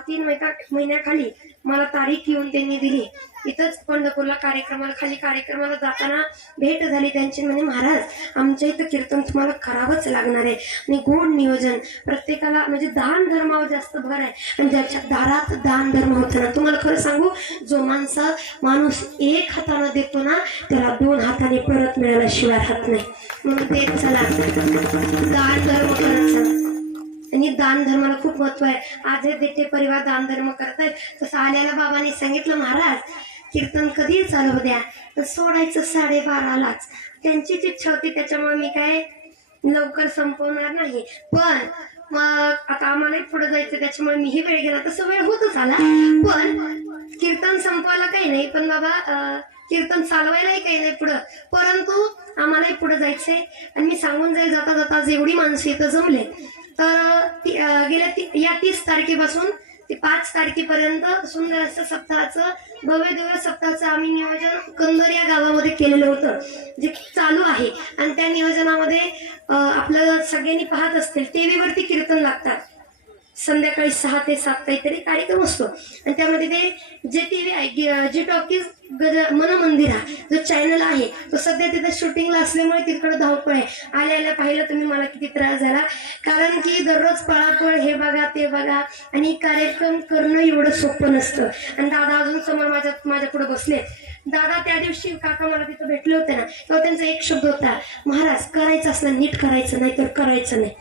3 महिन्याखाली मला तारीख येऊन त्यांनी दिली. इथंच पंढरपूरला कार्यक्रमाला जाताना भेट झाली त्यांची. म्हणे महाराज आमच्या इथं कीर्तन तुम्हाला करावंच लागणार आहे आणि गोड नियोजन प्रत्येकाला म्हणजे दान धर्मावर जास्त भर आहे आणि ज्याच्या दारात दान धर्म होतो ना, तुम्हाला खरं सांगू, जो माणूस 1 हाताने देतो ना त्याला 2 हाताने परत मिळाल्याशिवाय राहत नाही. म्हणून ते चला दान धर्म करायचं आणि दान धर्माला खूप महत्व आहे. आज हे देते परिवार दान धर्म करतायत. तसं आल्याला बाबांनी सांगितलं महाराज कीर्तन कधी चालू द्या तर सोडायचं 12:30लाच. त्यांचीच इच्छा होती त्याच्यामुळे मी काय लवकर संपवणार नाही. पण मग आता आम्हालाही पुढे जायचं त्याच्यामुळे मीही वेळ गेला. तसं वेळ होतच आला पण कीर्तन संपवायला काही नाही. पण बाबा कीर्तन चालवायलाही काही नाही पुढं, परंतु आम्हालाही पुढे जायचंय. आणि मी सांगून जाईल जाता जाता जेवढी माणसं इथं जमले तर या 30 तारखेपासून ते 5 तारखेपर्यंत सुंदर असं सप्ताहाचं भव्य दिवस सप्ताहाचं आम्ही नियोजन कंदर या गावामध्ये केलेलं होतं जे चालू आहे. आणि त्या नियोजनामध्ये आपलं सगळ्यांनी पाहत असतील टीव्हीवरती कीर्तन लागतात. संध्याकाळी 6 ते 7 काहीतरी कार्यक्रम असतो आणि त्यामध्ये ते जे टीव्ही आहे जी टॉकीज मनमंदिरा जो चॅनल आहे तो सध्या तिथे शूटिंगला असल्यामुळे तिकडे धावपळ आहे. आल्या पाहिलं तुम्ही मला किती त्रास झाला. कारण की दररोज पळापळ हे बघा ते बघा आणि कार्यक्रम करणं एवढं सोपं नसतं. आणि दादा अजून समोर माझ्या पुढे बसले. दादा त्या दिवशी काका मला तिथं भेटले होते ना तेव्हा त्यांचा एक शब्द होता, महाराज करायचं असलं नीट करायचं नाही तर करायचं नाही.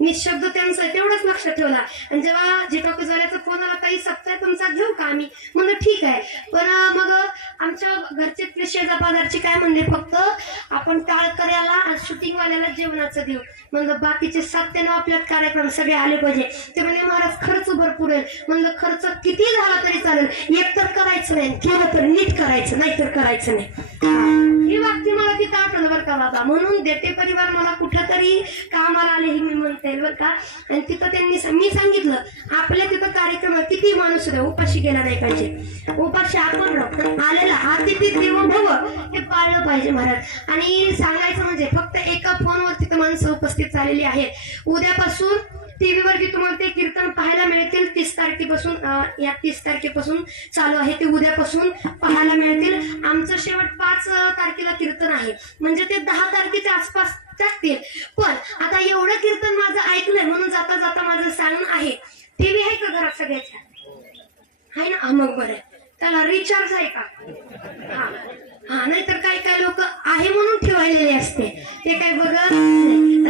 मी शब्द त्यांचा तेवढाच लक्षात ठेवला. आणि जेव्हा जे टॉकीजवाल्याचा फोन आला काही सप्ताह तुमचा घेऊ का आम्ही म्हणलं ठीक आहे. पण मग आमच्या घरचे शेजापाजारचे काय म्हणले फक्त आपण टाळकऱ्याला शूटिंगवाल्याला जेवणाचं देऊ. म्हणलं बाकीचे 7 ते 9 आपल्यात कार्यक्रम सगळे आले पाहिजे. ते म्हणजे महाराज खर्च भरपूर आहे. म्हणलं खर्च किती झाला तरी चालेल, एक तर करायचं नाही, केलं तर नीट करायचं नाही तर करायचं नाही. ही वाक्य मला तिथं आठवलं बरं का बाबा. म्हणून देते परिवार मला कुठंतरी कामाला आले हे मी म्हणते बरं का. आणि तिथं त्यांनी मी सांगितलं आपल्या तिथं कार्यक्रम किती माणूस उपाशी गेला नाही पाहिजे. उपाशी आपण आलेला अतिथी देवो भव हे पाळलं पाहिजे महाराज. आणि सांगायचं म्हणजे फक्त एका फोनवर तिथं माणसं उपस्थित झालेली आहेत. उद्यापासून टीव्हीवरती तुम्हाला ते कीर्तन पाहायला मिळतील. 30 तारखेपासून या 30 तारखेपासून चालू आहे ते उद्यापासून पाहायला मिळतील. आमचं शेवट 5 तारखेला कीर्तन आहे म्हणजे ते 10 तारखेच्या आसपास टाकतील. पण आता एवढं कीर्तन माझं ऐकलंय म्हणून जाता जाता माझं सांगणं आहे, टीव्ही आहे का घरात सगळ्याच्या आहे ना? मग बरं त्याला रिचार्ज आहे का? हा नाहीतर काय काय लोक आहे म्हणून ठेवायलेले असते ते काय बघा.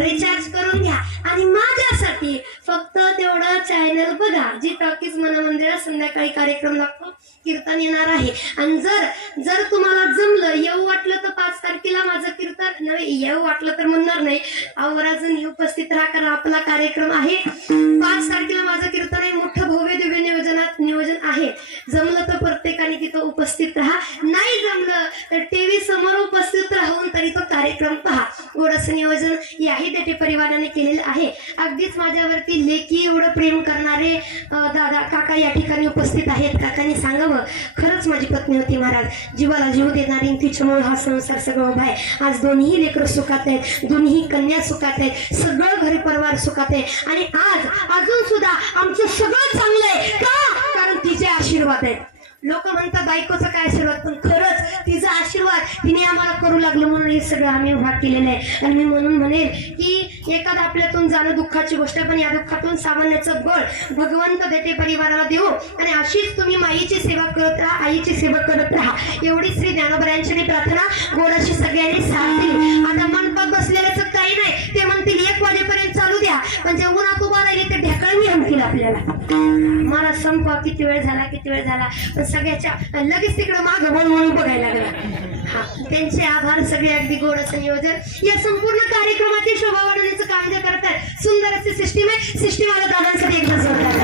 रिचार्ज करून घ्या आणि माझ्यासाठी फक्त तेवढं चॅनल बघा. जी टॉकीज मनमंदिरात संध्याकाळी कार्यक्रम लागतो कीर्तन येणार आहे. आणि जर तुम्हाला जमलं येऊ वाटलं तर 5 तारखेला माझं कीर्तन नव्हे येऊ वाटलं तर म्हणणार नाही आवर्जून उपस्थित राहा कारण आपला कार्यक्रम आहे. 5 तारखेला माझं कीर्तन आहे. मोठं भव्य दिव्य नियोजन आहे. जमलं तर प्रत्येकाने तिथं उपस्थित राहा. नाही जमलं तर टीव्ही समोर उपस्थित राहून तरी तो कार्यक्रम पहा. गोडसं नियोजन याही देते परिवाराने केलेलं आहे. अगदीच माझ्यावरती लेकी एवढं प्रेम करणारे दादा काका या ठिकाणी उपस्थित आहेत. काकांनी सांगावं खरंच माझी पत्नी होती महाराज, जीवाला जीव देणारी, तिच्यामुळे हा संसार सगळं उभा आहे. आज दोन्ही लेकरं सुखात आहेत, दोन्ही कन्या सुखात आहेत, सगळं घरी परिवार सुखात आहे. आणि आज अजून सुद्धा आमचं सगळं चांगलं आहे का? कारण तिचे आशीर्वाद आहेत. लोक म्हणतात बायकोचा काय आशीर्वाद, पण खरंच तिचा आशीर्वाद तिने आम्हाला करू लागलं म्हणून हे सगळं आम्ही उभा केलेलं आहे. आणि मी म्हणून म्हणेन की एखादा आपल्यातून जाणं दुःखाची गोष्ट पण या दुःखातून सामान्याचं बळ भगवंत देते परिवाराला देऊ. आणि अशीच तुम्ही माईची सेवा करत राहा, आईची सेवा करत राहा एवढी श्री ज्ञानोबरायांची प्रार्थना. गोडाशी सगळ्यांनी साथ दिली. आता मंडपात बसलेल्याचं काही नाही, ते म्हणतील 1 वाजेपर्यंत चालू द्या, पण जे उन्हात उभा राहिले ते ढेकळणी आणतील आपल्याला. मला संपवा किती वेळ झाला पण सगळ्याच्या लगेच तिकडं मागं म्हणून बघायला लागला. त्यांचे आभार. सगळे अगदी गोड असं नियोजन या संपूर्ण कार्यक्रमाची शोभा वाढवण्याचं काम जे करतात. सुंदर अशी सिस्टीम आहे. सिस्टीमला दादांसाठी एकदा जोरदार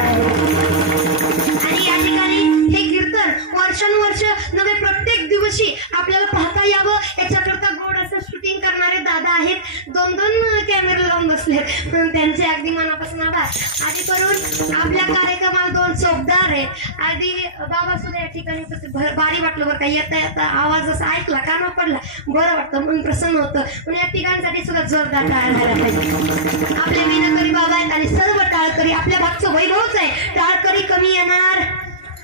आणि या ठिकाणी हे कीर्तन वर्षानुवर्ष नव्हे प्रत्येक दिवशी आपल्याला पाहता यावं याच्याकरता गोड असं शूटिंग करणारे दादा आहेत 2-2 कॅमेरे लावून बसलेत म्हणून त्यांचे अगदी मनापासून आभार. आधी करून आपल्या कार्यक्रमाला 2 चौकदार आहेत. आधी बाबा सुद्धा या ठिकाणी उपस्थित. भारी वाटलं बरं का, येता येता आवाज असा ऐकला काना पडला बरं वाटतं, मन प्रसन्न होतं. म्हणून या ठिकाणसाठी सुद्धा जोरदार टाळ्या झाल्या पाहिजे. आपले विनाकरी बाबा आहेत आणि सर्व टाळकरी आपल्या भागचं वैभवच आहे. टाळकरी कमी येणार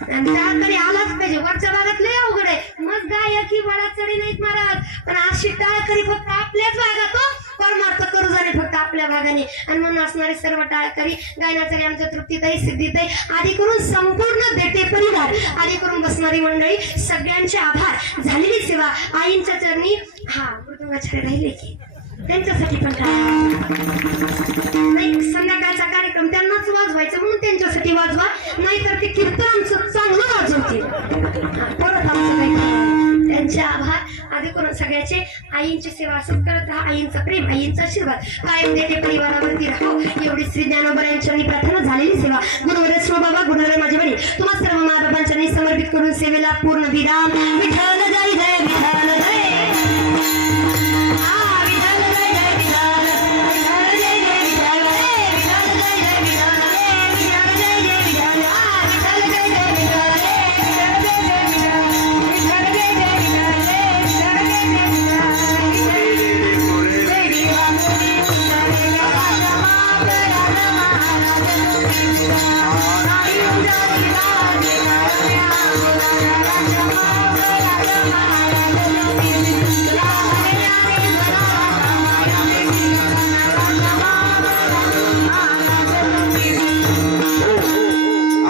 आणि टाळकरी आलाच पाहिजे. वरच्या भागात लय अवघड आहे, मग गायकी वडा चढी नाहीत महाराज, पण अशी टाळकरी फक्त आपल्याच भागात परमार्थ करू जाणे फक्त आपल्या भागाने. आणि म्हणून असणारे सर्व टाळकरी गायनाचे आमच्या तृप्तीताई सिद्धीताई आदी करून संपूर्ण देते परिवार आदी करून बसणारी मंडळी सगळ्यांचे आभार. झालेली सेवा आईंच्या चरणी. हा मृदुंगाचार्य राहिले की त्यांच्यासाठी पण नाही, संध्याकाळचा कार्यक्रम त्यांनाच वाजवायचा म्हणून त्यांच्यासाठी वाजवा, नाहीतर ते कीर्तन आमचं चांगलं वाजवतील. परत आमचं काही त्यांचे आभार आधी करून सगळ्याचे. आईंची सेवा असं करत राहा. आईंचं प्रेम आईंचा आशीर्वाद कायम देते परिवारावरती राहो एवढी श्री ज्ञानोबा यांच्या प्रार्थना. झालेली सेवा गुरुवर श्रो बाबा गुरुवर माझे वडील तुम्हा सर्व माबाबांच्या समर्पित करून सेवेला पूर्ण विराम. विठ्ठल जय जय विठ्ठल जय.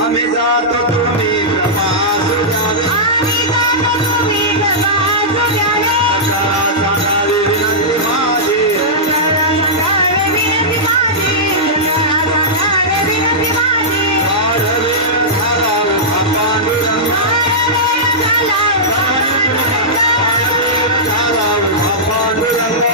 आम्ही जातो तुम्ही ब्रह्मासु जावे. सांगावी विनंती माझी. वाढवे झाला उभा पांडुरंग. झाला उभा पांडुरंग.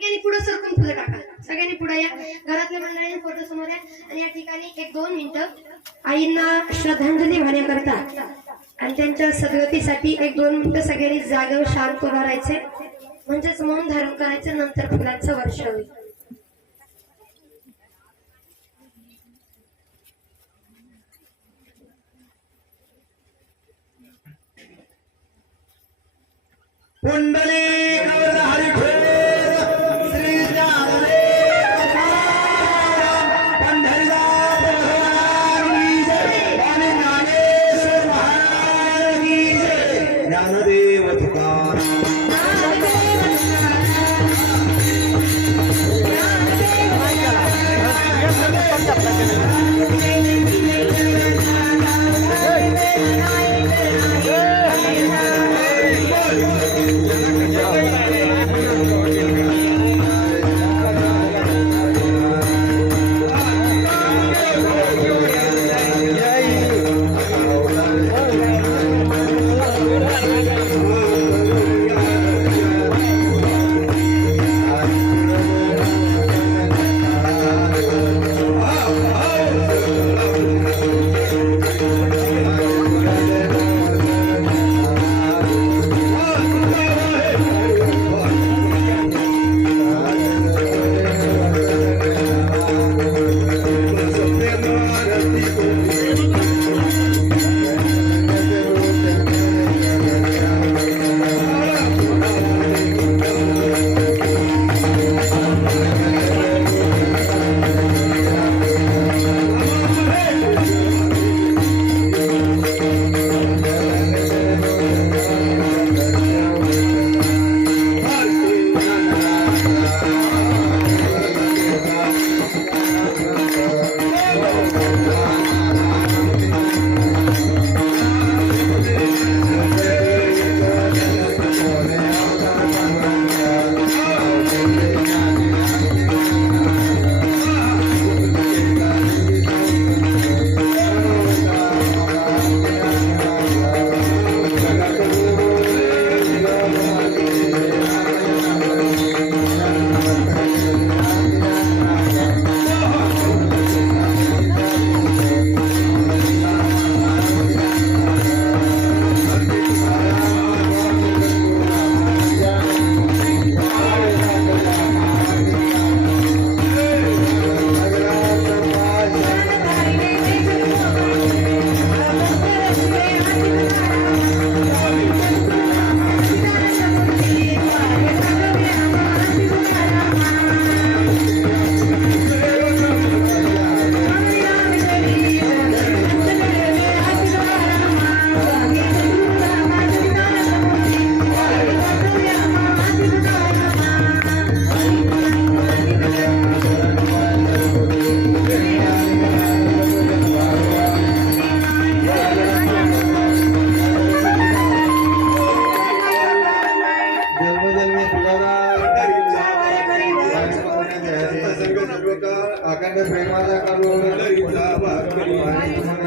वैकुंठाचे रंग बोलावे. सगळ्यांनी पुढे या. घरातल्या मंडळींनी फोटो समोर या आणि या ठिकाणी 1-2 मिनिटं आईंना श्रद्धांजली वाहण्याकरता आणि त्यांच्या सद्गतीसाठी 1-2 मिनिटं सगळ्यांनी जागेवर शांत उभा राहायचे, म्हणजेच मौन धारण करायचे. नंतर फुलांचं वर्ष होईल. पुंडलिक हरिठोर श्री ज्ञानदेव तुकाराम पंढरीनाथ भगवान की जय. आणि ज्ञानेश्वर महाराज की जय. ज्ञानदेव तुकाराम.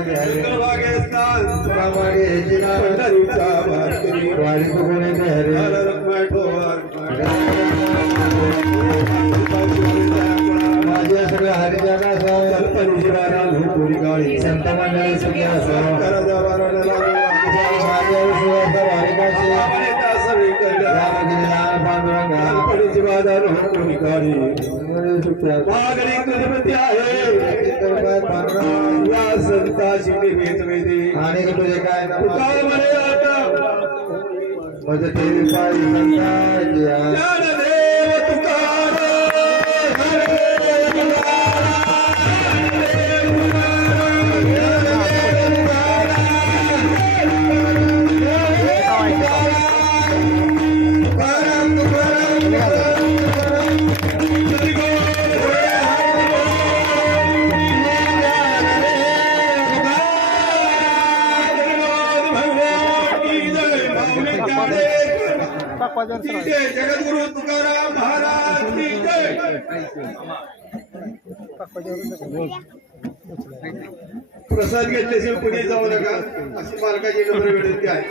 मंगलभागे स्नान पंढरीचा वारकरी माझ्या सगळ्या हरिजनाचा संत मंडळी सुखी असो या संताची निर्मित वेदी आणि तुझे काय मज देवी पायी संताची ज्ञानदेव जगद्गुरु तुकाराम महाराज की जय. प्रसाद घेतल्याशिवाय पुढे जाऊ नका अशी मालकाची नम्र विनंती आहे.